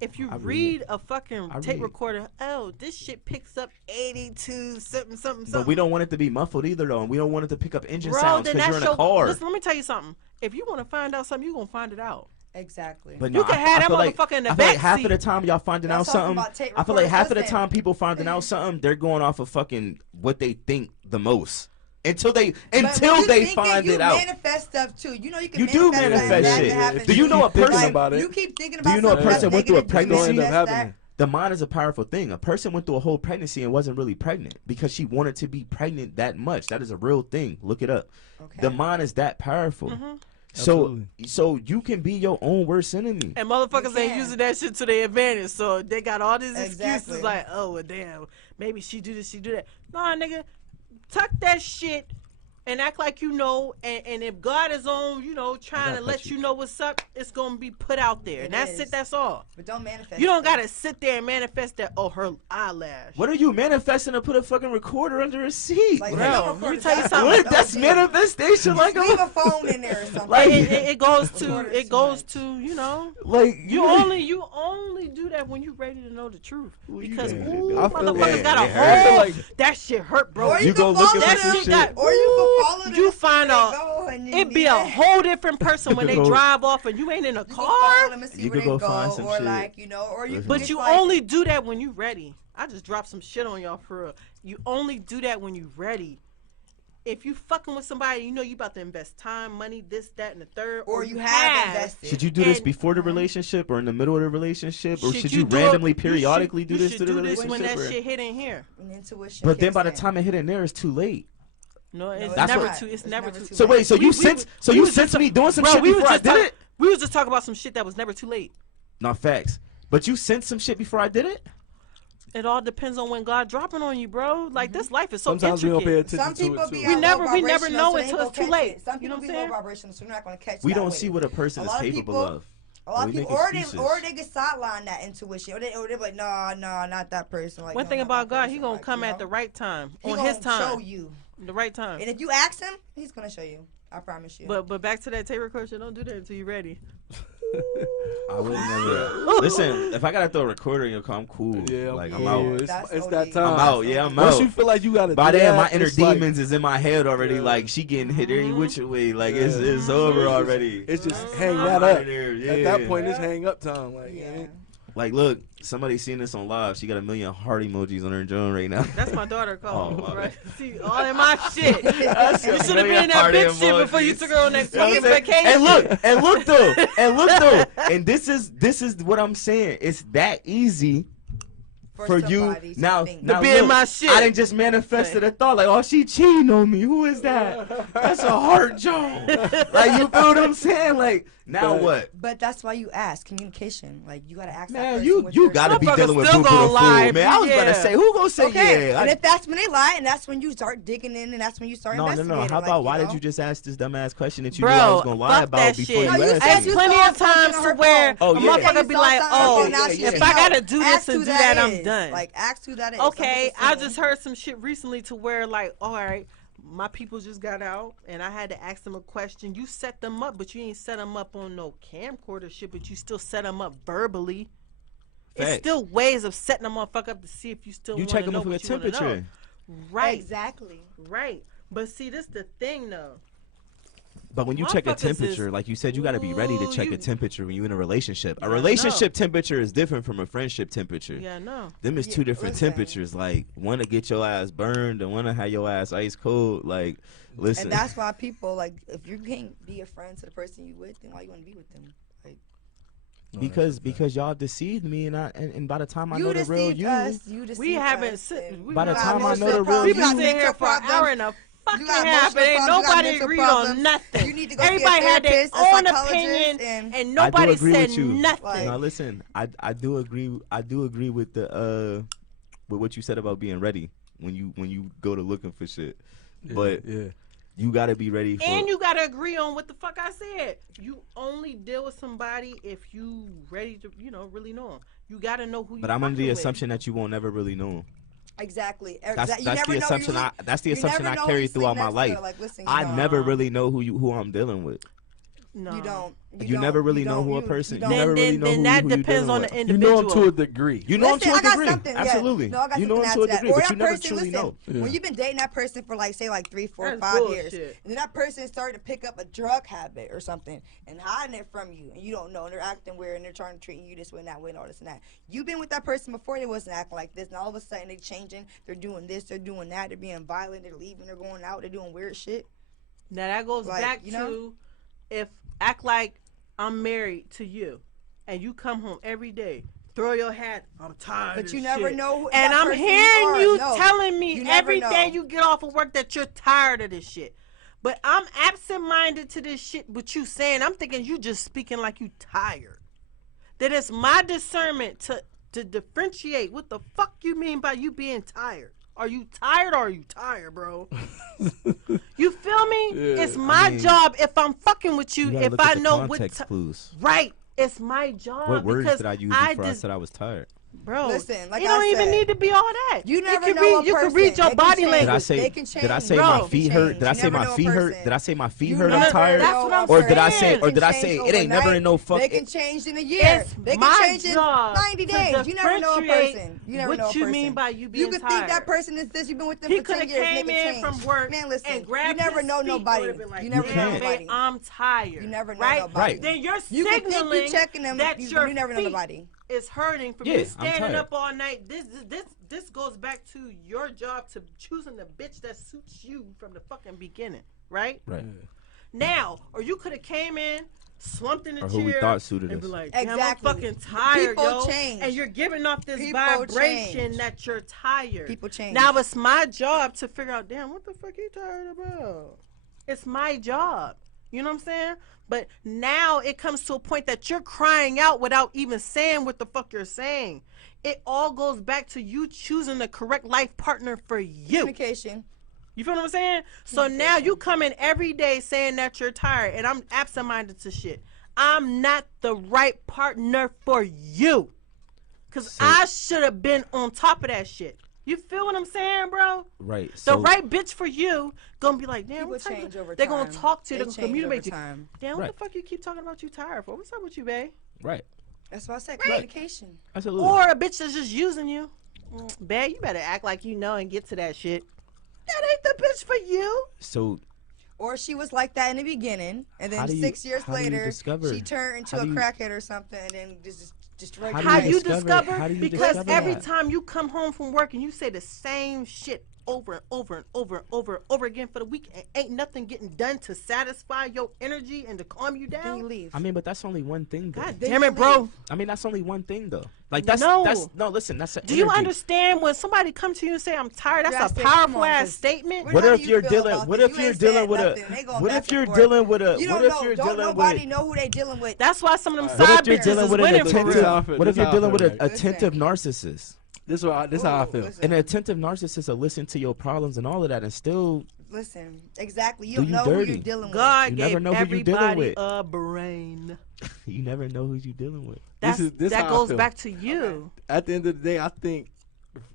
If you I read. read a fucking I tape read. recorder, oh, this shit picks up 82 something something something. But we don't want it to be muffled either, though, and we don't want it to pick up engine Bro, sounds then because you're that's in a your. car. Listen, let me tell you something. If you want to find out something, you gonna find it out. Exactly. But You no, can I have that feel like, motherfucker in the I feel like backseat. half of the time y'all finding out That's talking something. about tape I feel like half of the recorders. time people finding out something, they're going off of fucking what they think the most until they find you it out. manifest stuff too. You know you can You do manifest manifest that shit. to happen If Do to you know a keep thinking person? about it, You keep thinking Do about you know a something person that's went through a negative, you pregnancy? It's gonna end up manifest that. happening. The mind is a powerful thing. A person went through a whole pregnancy and wasn't really pregnant because she wanted to be pregnant that much. That is a real thing. Look it up. Okay. The mind is that powerful. Mm-hmm. So you can be your own worst enemy. And motherfuckers You ain't can. using that shit to their advantage. So they got all these Exactly. excuses like, oh, well, damn, maybe she do this, she do that. Nah, nigga, tuck that shit and act like you know. And if God is on, trying gotta to let cut you. you know what's up, it's going to be put out there. And that's is. it, that's all. But don't manifest. You don't stuff. got to sit there and manifest that, oh, her eyelash. What are you manifesting to put a fucking recorder under a seat? Like, Bro, no, let of me course, tell you that's- something. What? That's manifestation. Like Leave a I'm phone in there or something. Like- It goes to, Recorders it too goes much. to, like You only do that when you ready to know the truth. Because Yeah. ooh, I feel motherfuckers like- got a it hurt. hold. I feel like- That shit hurt, bro. Or You you go can looking follow for that them, some shit shit. got. Or you can follow them You and find see where out. they go, and you It be a yeah. whole different person when they Go- drive off and you ain't in a You can follow car. them and see You where could they go find some or shit. like or you. Listen. But just you like, only do that when you ready. I just dropped some shit on y'all for real. You only do that when you ready. If you fucking with somebody, you about to invest time, money, this, that, and the third, or you have invested. Should you do this And- before the relationship or in the middle of the relationship, or should you do it- randomly, you should- periodically do you this should to the do this relationship? when that or- shit hit in here. An intuition. But then kicks by the in. time it hit in there, it's too late. No, it's That's never what- too. It's it's never never too. too So late. wait, so We- you we- sense, we was sense just- me doing some Bro, shit we was before I just did talk- it? We was just talking about some shit that was never too late. Not facts. But you sent some shit before I did it? It all depends on when God dropping on you, bro. Like this life is so Sometimes we intricate. don't pay attention Some to people it be too. We at never- low we never vibrational, know so they until ain't it's gonna too catch late. it. Some You know people what be I'm low saying? vibrational, so you're not gonna catch. We that don't wave. see what a person A is lot of capable people- of. A lot of We make people, excuses. or they get sidelined that intuition, or they're like, no, not that person. Like, One no, thing not about that God, person. He gonna Like, come you at know? the right time, He on gonna His time, show you, the right time. and if you ask him, he's gonna show you. I promise you. But back to that tape recorder, don't do that until you're ready. I would never. Listen, if I gotta throw a recorder in your car, I'm cool. Yeah, like I'm I'm cool. out. That's It's OD. that time. I'm out. Yeah, I'm Once out. you feel like you gotta By do then, that, my inner it's like- demons is in my head already. Yeah. Like she getting hit every which way. Like it's Yeah. over already. It's just hang I'm that outta up. there, At yeah. that point, it's hang up time. Like, yeah. Like, look, somebody seen this on live. She got 1 million heart emojis on her drone right now. That's my daughter calling. Oh, my Right? See, all in my shit. That's You a should have been million in that heart bitch shit emojis. before you took her on that You know what fucking I'm saying? vacation. And look though, and this is what I'm saying. It's that easy for you somebody to now. think. Now To be in look, my shit. I didn't just manifested a thought like, oh, she cheating on me. Who is that? That's a heart joke. Like, you feel what I'm saying? Like, now But- what? But that's why you ask communication. Like you gotta ask that Man, person you what you you're- gotta be Motherfuckers dealing with still Boo for the gonna lie, fool, man. I was yeah. gonna say, who gonna say Okay, yeah? and if that's when they lie, and that's when you start digging in, and that's when you start No. investigating. How like, about why know? did you just ask this dumbass question that you Bro, knew I was gonna lie fuck about that before shit. you No, you asked said me? you plenty saw of something times on to her where phone. Oh, a yeah. motherfucker be like, oh, now yeah, she yeah. if I gotta do Ask this who and do that, I'm is. done. Like ask who that is. Okay, That's what I I'm just saying. heard some shit recently to where like, all right, my people just got out and I had to ask them a question. You set them up, but you ain't set them up on no camcorder shit, but you still set them up verbally. It's Facts. still ways of setting a motherfucker up to see if you still You want check to them know for your what you wanna know. temperature. Right, Exactly. right. But see, this the thing though. But when you check a Motherfuckers temperature, is- like you said, you got to be ready to Ooh, check you- a temperature when you're in a relationship. Yeah, A I relationship temperature is different from a friendship temperature. Yeah, no. Them is Yeah, two different listen. temperatures. Like one to get your ass burned and one to have your ass ice cold. Like, listen. And that's why people like if you can't be a friend to the person you with, then why you want to be with them? Like because y'all deceived me, and by the time I You know the real deceived you, us. You deceived We haven't. us, and By the you got time I know mental the real problems, We you- been got sitting here mental for an hour problems. and a fucking You got half, and emotional ain't problems, you got nobody mental agreed problems. on nothing. You need to go see a Everybody had their therapist, a own psychologist, opinion, and and I do nobody agree said with you. nothing. Like- Now listen, I do agree with the with what you said about being ready when you go to looking for shit. But yeah. you gotta be ready for And you gotta agree on what the fuck I said. You only deal with somebody if you ready to, really know them. You gotta know who you. But I'm under the fucking with. assumption that you won't never really know him. exactly. That's You never the know assumption you that's the you assumption never I know carry who sleep throughout my next to. life. Like, listen, you I don't. never really know who I'm dealing with. No. You don't. You never don't, really you know don't, who a you- person. You You don't. never really then know then who that you depends dealing on with. the You know individual. him to a degree. You know him Listen, to a I got degree. something. Absolutely. Yeah. No, I got You know something him to to a add to degree, that. Or but you that never person, truly listen, know. Yeah. when you've been dating that person for like say like 3, 4, That's 5 years, bullshit. and then that person started to pick up a drug habit or something and hiding it from you, and you don't know, and they're acting weird, and they're trying to treat you this way and that way and all this and that. You've been with that person before, they wasn't acting like this, and all of a sudden they changing, they're doing this, they're doing that, they're being violent, they're leaving, they're going out, they're doing weird shit. Now that goes Like, back you know? to if act like I'm married to you, and you come home every day, throw your hat. I'm tired. But of you never shit. know who And that I'm person hearing are. you No. telling me You never every day know. you get off of work that you're tired of this shit. But I'm absent-minded to this shit. What you saying? I'm thinking you just speaking like you tired. That it's my discernment to differentiate what the fuck you mean by you being tired. Are you tired or are you tired, bro? You feel me? Yeah, It's my mean, job if I'm fucking with you, You gotta if look I at the know what context clues. right. It's my job. What words because did I use before I said I was tired? bro, Listen, like you I don't even said, need to be all that. You never can know read, a you person. can read your They can body change. Did I language. say They can change. did I say Bro. my They feet can hurt? change. Did I You say never my know a feet hurt? person. Did I say my feet You hurt? never I'm tired. That's know what a I'm Or did I person. say saying. it ain't never in no fuck They can change in a year. It's They my can change in job 90 to days. You never know a differentiate person. You never what know a you person. mean by you being You could tired. think that person is this. You've been with them He for could 10 have years. came They can in change. from work Man, listen. and grabbed You never his know feet, nobody. would've been like, You never know "Damn, nobody. babe, I'm tired. You never know right? nobody. Right. Then you're You can think signaling you checking them, that but your you never know feet nobody. is hurting from Yeah, you I'm standing tired. up all night. This goes back to your job to choosing the bitch that suits you from the fucking beginning, right? Right. Now, or you could have came in, slumped in the Or chair, who we thought suited and be us. like, "Damn, Exactly. I'm fucking tired, People yo." change. And you're giving off this People vibration change. that you're tired. People change. Now it's my job to figure out, damn, what the fuck you tired about? It's my job. You know what I'm saying? But now it comes to a point that you're crying out without even saying what the fuck you're saying. It all goes back to you choosing the correct life partner for you. Communication. You feel what I'm saying? So now you come in every day saying that you're tired, and I'm absent-minded to shit. I'm not the right partner for you. Because I should have been on top of that shit. You feel what I'm saying, bro? Right. The So right bitch for you gonna be like, damn, People what type change of, over they're time. gonna talk to you, They they're gonna change communicate over you. time. Damn, Right. what the fuck you keep talking about you tired for? What's up with you, babe? right. That's why I said communication. Absolutely. Or a bitch that's just using you. Babe, you better act like you know and get to that shit. That ain't the bitch for you. So Or she was like that in the beginning, and How then do you- 6 years how do you later, discover- she turned into how a do you- crackhead or something, and then just destroyed How your do How life. you discover- discover? how do you Because discover every that? time you come home from work and you say the same shit over and over and over and over and over again for the week, and ain't nothing getting done to satisfy your energy and to calm you Then you down. leave. I mean, but that's only one thing, though. God Then damn you it, bro. leave. I mean, that's only one thing, though. Like that's No. no. Listen, that's Do you energy. understand when somebody come to you and say, I'm tired? You That's gotta a say, come powerful on, ass 'cause statement. What What how if do you're you feel dealing? about What this? if You you're ain't dealing said with nothing. a? They going What back if and you're forth. dealing with a? You What don't if know. you're Don't dealing nobody with? know who they dealing with. That's why some of them What side if you're bitches dealing is with an winning for attentive? real. how I feel. What if This you're how I dealing with feel, an right? attentive narcissist? This how I feel. Listen. An attentive narcissist will listen to your problems and all of that, and still Listen, exactly. You Do don't you know who dirty. you're dealing with. God You never gave know who you dealing everybody with. a brain. you never know who you're dealing with. That's, this that how I goes feel. back to you. At the end of the day, I think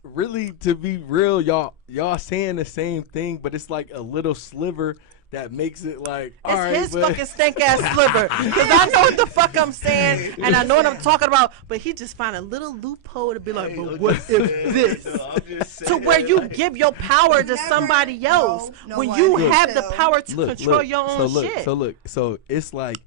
really to be real, y'all saying the same thing, but it's like a little sliver that makes it like all It's right, his but fucking stank ass sliver. Because I know what the fuck I'm saying and I know what I'm talking about. But he just find a little loophole to be like, but what if this? To where you give your power to Never somebody else know when no you one have the until- power to control your own shit. So it's like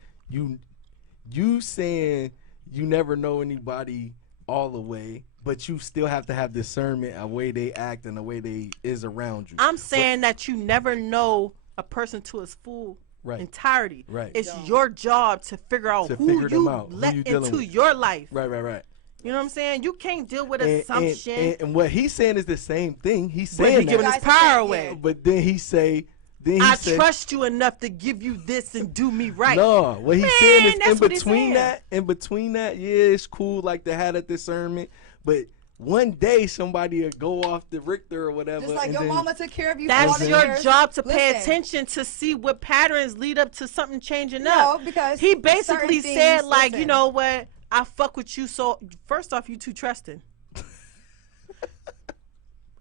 you saying you never know anybody all the way, but you still have to have discernment of the way they act and the way they is around you. I'm saying that you never know a person to its full Right. entirety. Right. It's Don't. your job to figure out To who figure them you out, who let you dealing into with. your life. Right. You know what I'm saying? You can't deal with And, assumption. and what he's saying is the same thing. He's but saying he giving that, his Guys are power saying, away. yeah. but then he say, I said, trust you enough to give you this and do me right. No, what he's Man, saying is that's what he's saying. in between that, yeah, it's cool like to have that discernment, but one day somebody will go off the Richter or whatever. Just like and your then, mama took care of you. for That's all the your years. job to pay Listen, attention to see what patterns lead up to something changing No, up. because He certain basically things- said, like, listen. you know what? I fuck with you. So first off, you too trusting.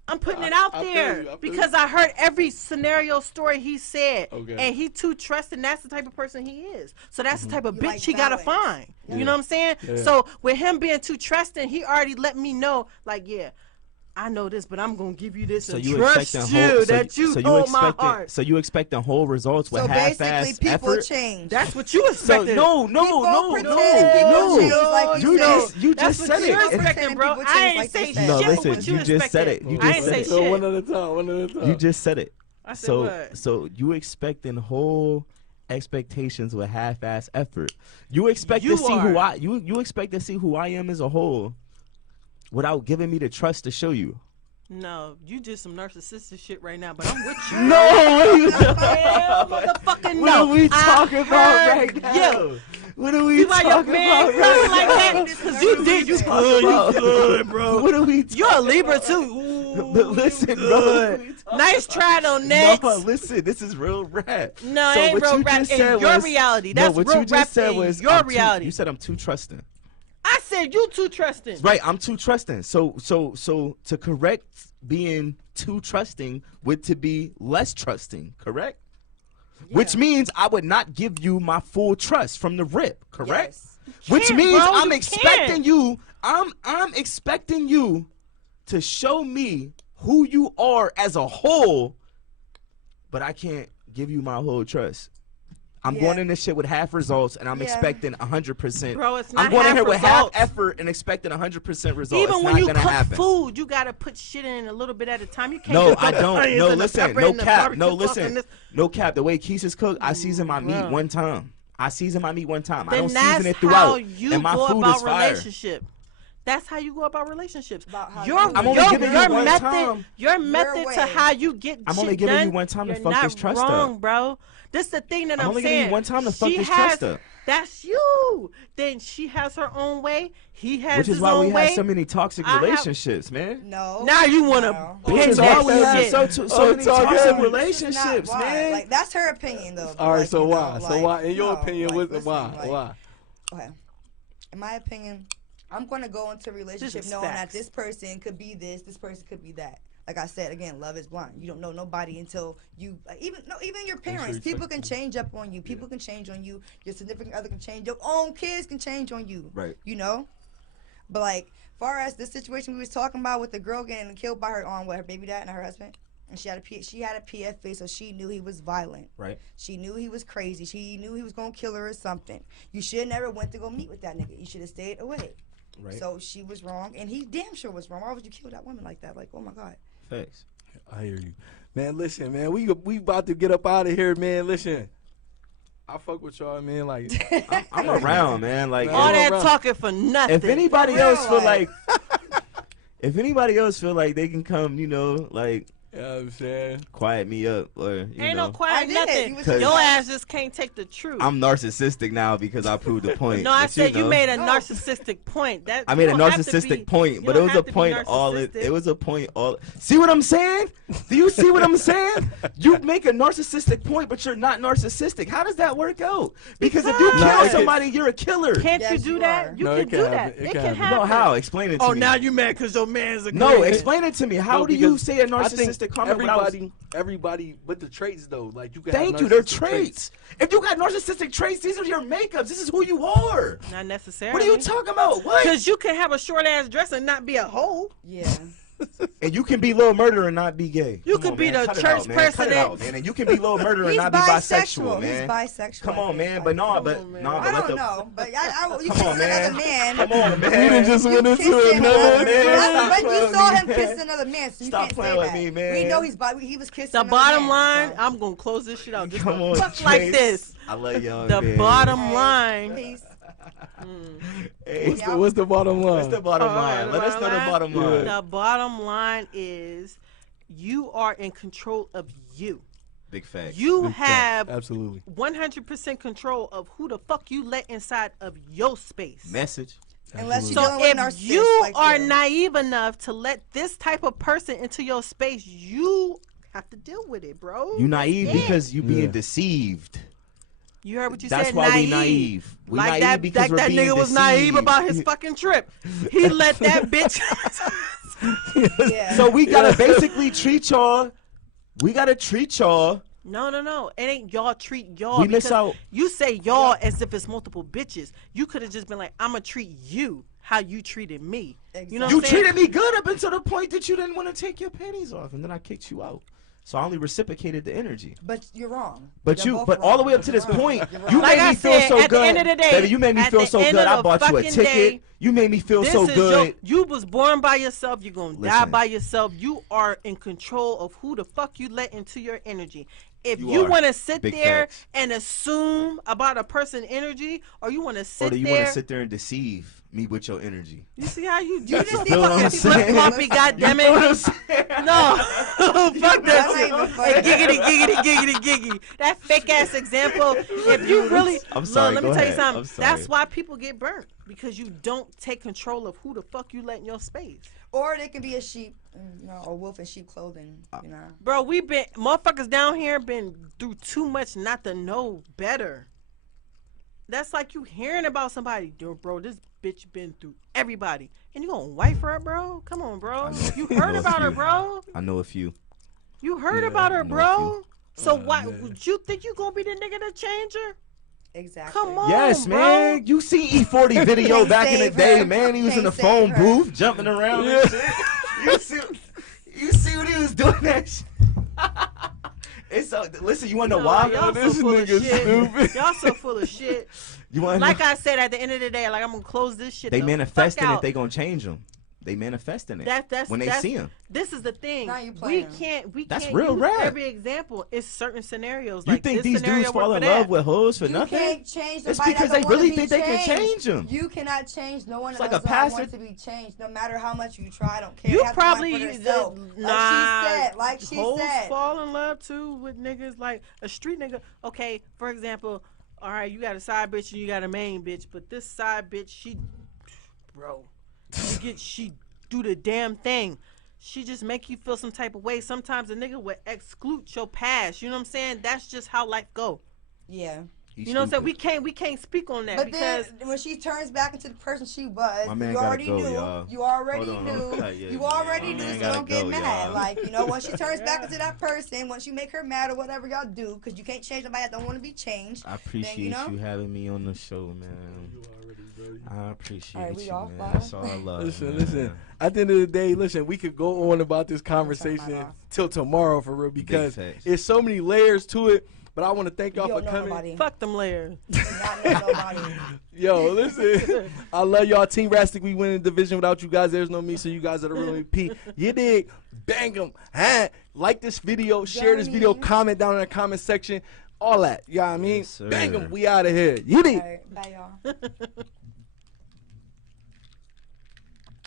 I'm putting it out I feel there you, I feel because I heard every scenario story he said, Okay. and he too trusting. That's the type of person he is. So that's the type of You bitch like he gotta balance. find. Yeah. You know what I'm saying? Yeah. So with him being too trusting, he already let me know, like, yeah, I know this, but I'm gonna give you this So and you trust expecting you whole, that you so you hold my expecting, heart. so you expecting whole results with So basically, half-ass people effort. change. That's what you So expected. no, People pretend people change like you said. you That's just what said you're it. People expecting, bro. pretend I people ain't change say like they shit. No, with listen, what you you just said expected. it. You I just ain't said say it. So shit. one at a time. You just said it. I said So what? so you expecting whole expectations with half-ass effort. You expect You to see are. who I you expect to see who I am as a whole without giving me the trust to show you. No, you did some narcissistic shit right now, but I'm with you. No, what are you Hell, motherfucking What no. are we I talking about heard right now? you. What are we See why your talking man about crying right like that? now? Because you did. You Talking good. about- You good, bro. What are we talking You're a Libra about? too. Ooh, But listen, you bro. good. Nice try though, next. No, listen, this is real rap. No, So it ain't what real you rap just in said your was- reality. No, That's what real you rap just said in was your I'm too- reality. You said I'm too trusting. I said you too trusting. Right, I'm too trusting. So to correct being too trusting would to be less trusting, correct? Which means I would not give you my full trust from the rip, correct? Yes. Which can't, means bro, I'm you expecting can't. you. I'm expecting you to show me who you are as a whole, but I can't give you my whole trust. I'm Yeah. going in this shit with half results, and I'm Yeah. expecting 100%. Bro, it's I'm not going in half here with half results. effort and expecting 100% results. Even It's when not you gonna cook happen. food, you gotta put shit in a little bit at a time. You can't No, just I put the don't. onions No, and the listen. pepper No and the cap. barbecue No, sauce listen. and this. No cap. The way Keisha's cook, I season my meat bro. one time. I season my meat one time. I Then don't that's season it how throughout. you And my go food about is fire. relationship. That's how you go about relationships. About how Your you- I'm only giving you one method, time. your method to way. how you get I'm shit only giving you done, one time to you're fuck not this trust wrong, up. bro. This the thing that I'm I'm only saying. giving you one time to fuck She this has- trust up. That's you. Then she has her own way. He has Which is his why own we way. have so many toxic I have- relationships, man. No. Now you wanna no. pin Which is that why we have shit. so many talk toxic heavy. relationships, This is not why. man. Like that's her opinion, though. All right, Like, so you know, why? So like, why? In your no, opinion, like, what's listen, why? like, Why? Okay. In my opinion, I'm gonna go into a relationship is knowing that facts. this person could be this person could be that. Like I said again, love is blind. You don't know nobody until you like, even your parents. you People take- can change up on you. People can change on you. Your significant other can change. Your own kids can change on you. Right. You know. But like, far as the situation we was talking about with the girl getting killed by her her baby dad and her husband, and she had a PFA, so she knew he was violent. Right. She knew he was crazy. She knew he was gonna kill her or something. You should have never went to go meet with that nigga. You should have stayed away. Right. So she was wrong, and he damn sure was wrong. Why would you kill that woman like that? Like, oh my god. Thanks. I hear you, man. Listen, man, we about to get up out of here, man. Listen, I fuck with y'all, man. Like, I'm around, man. Like, Man, All I'm that around. talking for nothing. if anybody For real, else feel like- if anybody else feel like they can come, like you know what I'm saying? quiet me up, or ain't know, no I quiet did. nothing. You was just- Your ass just can't take the truth. I'm narcissistic now because I proved the point. no, I But, said you know, made a No. narcissistic point. That I you made a don't have to narcissistic be- point, you but it don't was a have to be point all it narcissistic. was a point all. See what I'm saying? Do you see what I'm saying? You make a narcissistic point, but you're not narcissistic. How does that work out? Because if you Because- kill No, somebody, you're a killer. Can't Yes, you do you that? are. You No, can it do can that. happen. It It can can happen. happen. No, how? Explain it to Oh, me. now you mad because your man's a No, explain it to me. How No, do you because say a I think narcissistic comment without? everybody, but the traits though, like you can. Thank have you. They're narcissistic traits. If you got narcissistic traits, these are your makeups. This is who you are. Not necessarily. What are you talking about? What? Because you can have a short ass dress and not be a hoe. Yeah. And you can be Lil Murder and not be gay. You Come could on, be man. the Cut it church out, man. Cut it president. out, man. And you can be Lil Murder and He's not be bisexual, man. He's bisexual. Come on, man. But no, Come but on, man. no, I but let don't the. know, but you Come kiss on, man. another man. Come on, man. We done just You went kissed into him, another man. That's Stop But playing you with saw me, him man. kiss another man, so you Stop can't playing say with that. me, man. We know he was kissing The another bottom man, line, so. I'm gonna close this shit out. Just Come on, fuck like Trace. this. I love y'all. The man. bottom Hey, line. peace. Hey, What's the bottom line? what's the bottom Oh, line? the Let us know bottom the line? bottom Yeah. line. The bottom line is, you are in control of you. Big facts. You Big fact. have Absolutely. 100% control of who the fuck you let inside of your space. Message. Unless you So dealing with if narcissists you like are you. naive enough to let this type of person into your space, you have to deal with it, bro. You naive That's it. because you being Yeah. deceived. You heard what you That's said. why naive. we naive. We like naive that, because like we're that being nigga was naive deceived. about his fucking trip. He let that bitch. Yeah. So we gotta basically treat y'all. We gotta treat y'all. No. It ain't y'all treat y'all. We miss because out. You say y'all as if it's multiple bitches. You could have just been like, I'm gonna treat you how you treated me. You know what You I'm saying? treated me good up until the point that you didn't want to take your panties off, and then I kicked you out. So I only reciprocated the energy. But you're wrong. But You're you, both but all the way up wrong. to this You're wrong. point, You're you wrong. Like made I me feel said, so at the good. end of the day- Baby, you made me at feel the so end good. of I the bought you a fucking ticket. day, You made me feel This so is good. you was born by yourself. You're gonna die Listen. by yourself. You are in control of who the fuck you let into your energy. If You you are. want to sit Big there facts. and assume about a person's energy, or you want to Or sit do you want there, to sit there and deceive me with your energy? you see how you You just feel what I'm need saying? flip floppy, goddamn it. No, fuck that That's shit. not even funny. Hey, giggity. That fake ass example. If you really, I'm sorry, Look, let me go tell you ahead. something. I'm sorry. That's why people get burnt, because you don't take control of who the fuck you let in your space. Or they can be a sheep, a wolf in sheep clothing, you know. Bro, we been motherfuckers down here been through too much not to know better. That's like you hearing about somebody, bro. This bitch been through everybody, and you gonna wife her, bro? Come on, bro. You heard know a about her, few. bro. I know a few. You heard Yeah, about I her, know a bro. So Oh, why man. would you think you gonna be the nigga to change her? Exactly. Come on, Yes, bro. man. You see E40 video Can't back in the save day, her. man. He was in Can't the phone save her. booth jumping around and shit. You see what he was doing that shit? It's so, listen, you wanna know No, why? y'all This so full of nigga shit. stupid. Y'all so full of shit. You wanna Like know? I said, at the end of the day, like I'm gonna close this shit. They the manifesting fuck it, out. they gonna change them. They manifesting it That's when they that's- see him. This is the thing. Now you We playing. can't real use rap. every example. It's certain scenarios. You like think this these scenario dudes work fall for in that. love with hoes for You nothing? can't change It's somebody because that they don't wanna really be think they can changed. change 'em. You cannot change no one It's that like a does not want pastor- to be changed, no matter how much you try. I don't care. You They have to want probably for themselves. Like she hoes said. fall in love too with niggas like a street nigga. Okay, for example, all right, you got a side bitch and you got a main bitch, but this side bitch, she do the damn thing. She just make you feel some type of way. Sometimes a nigga would exclude your past. You know what I'm saying? That's just how life go. Yeah. You know what I'm saying? We can't speak on that But because then when she turns back into the person she was, My man you gotta already go, knew. y'all. You already Hold on, knew. hold on. Yeah, You yeah, already my knew. man So gotta don't get go, mad. y'all. Like, once she turns back into that person, once you make her mad or whatever y'all do, because you can't change somebody that don't want to be changed. I appreciate you know? you having me on the show, man. I appreciate Alright, we you, off, man. Bob? That's all I love. Listen. man. At the end of the day, listen, we could go on about this turn mine conversation off. till tomorrow for real because facts. it's so many layers to it. But I want to thank y'all You for don't know coming. nobody. fuck them layers. Not know nobody. Yo, listen, I love y'all. Team Rastic, we win the division without you guys. There's no me, so you guys are the real MVP. You dig? Bang them. Like this video, share this video, Johnny. comment down in the comment section. All that. You know what I mean? Yes, sir. Bang them. We out of here. You dig? All right, bye, y'all.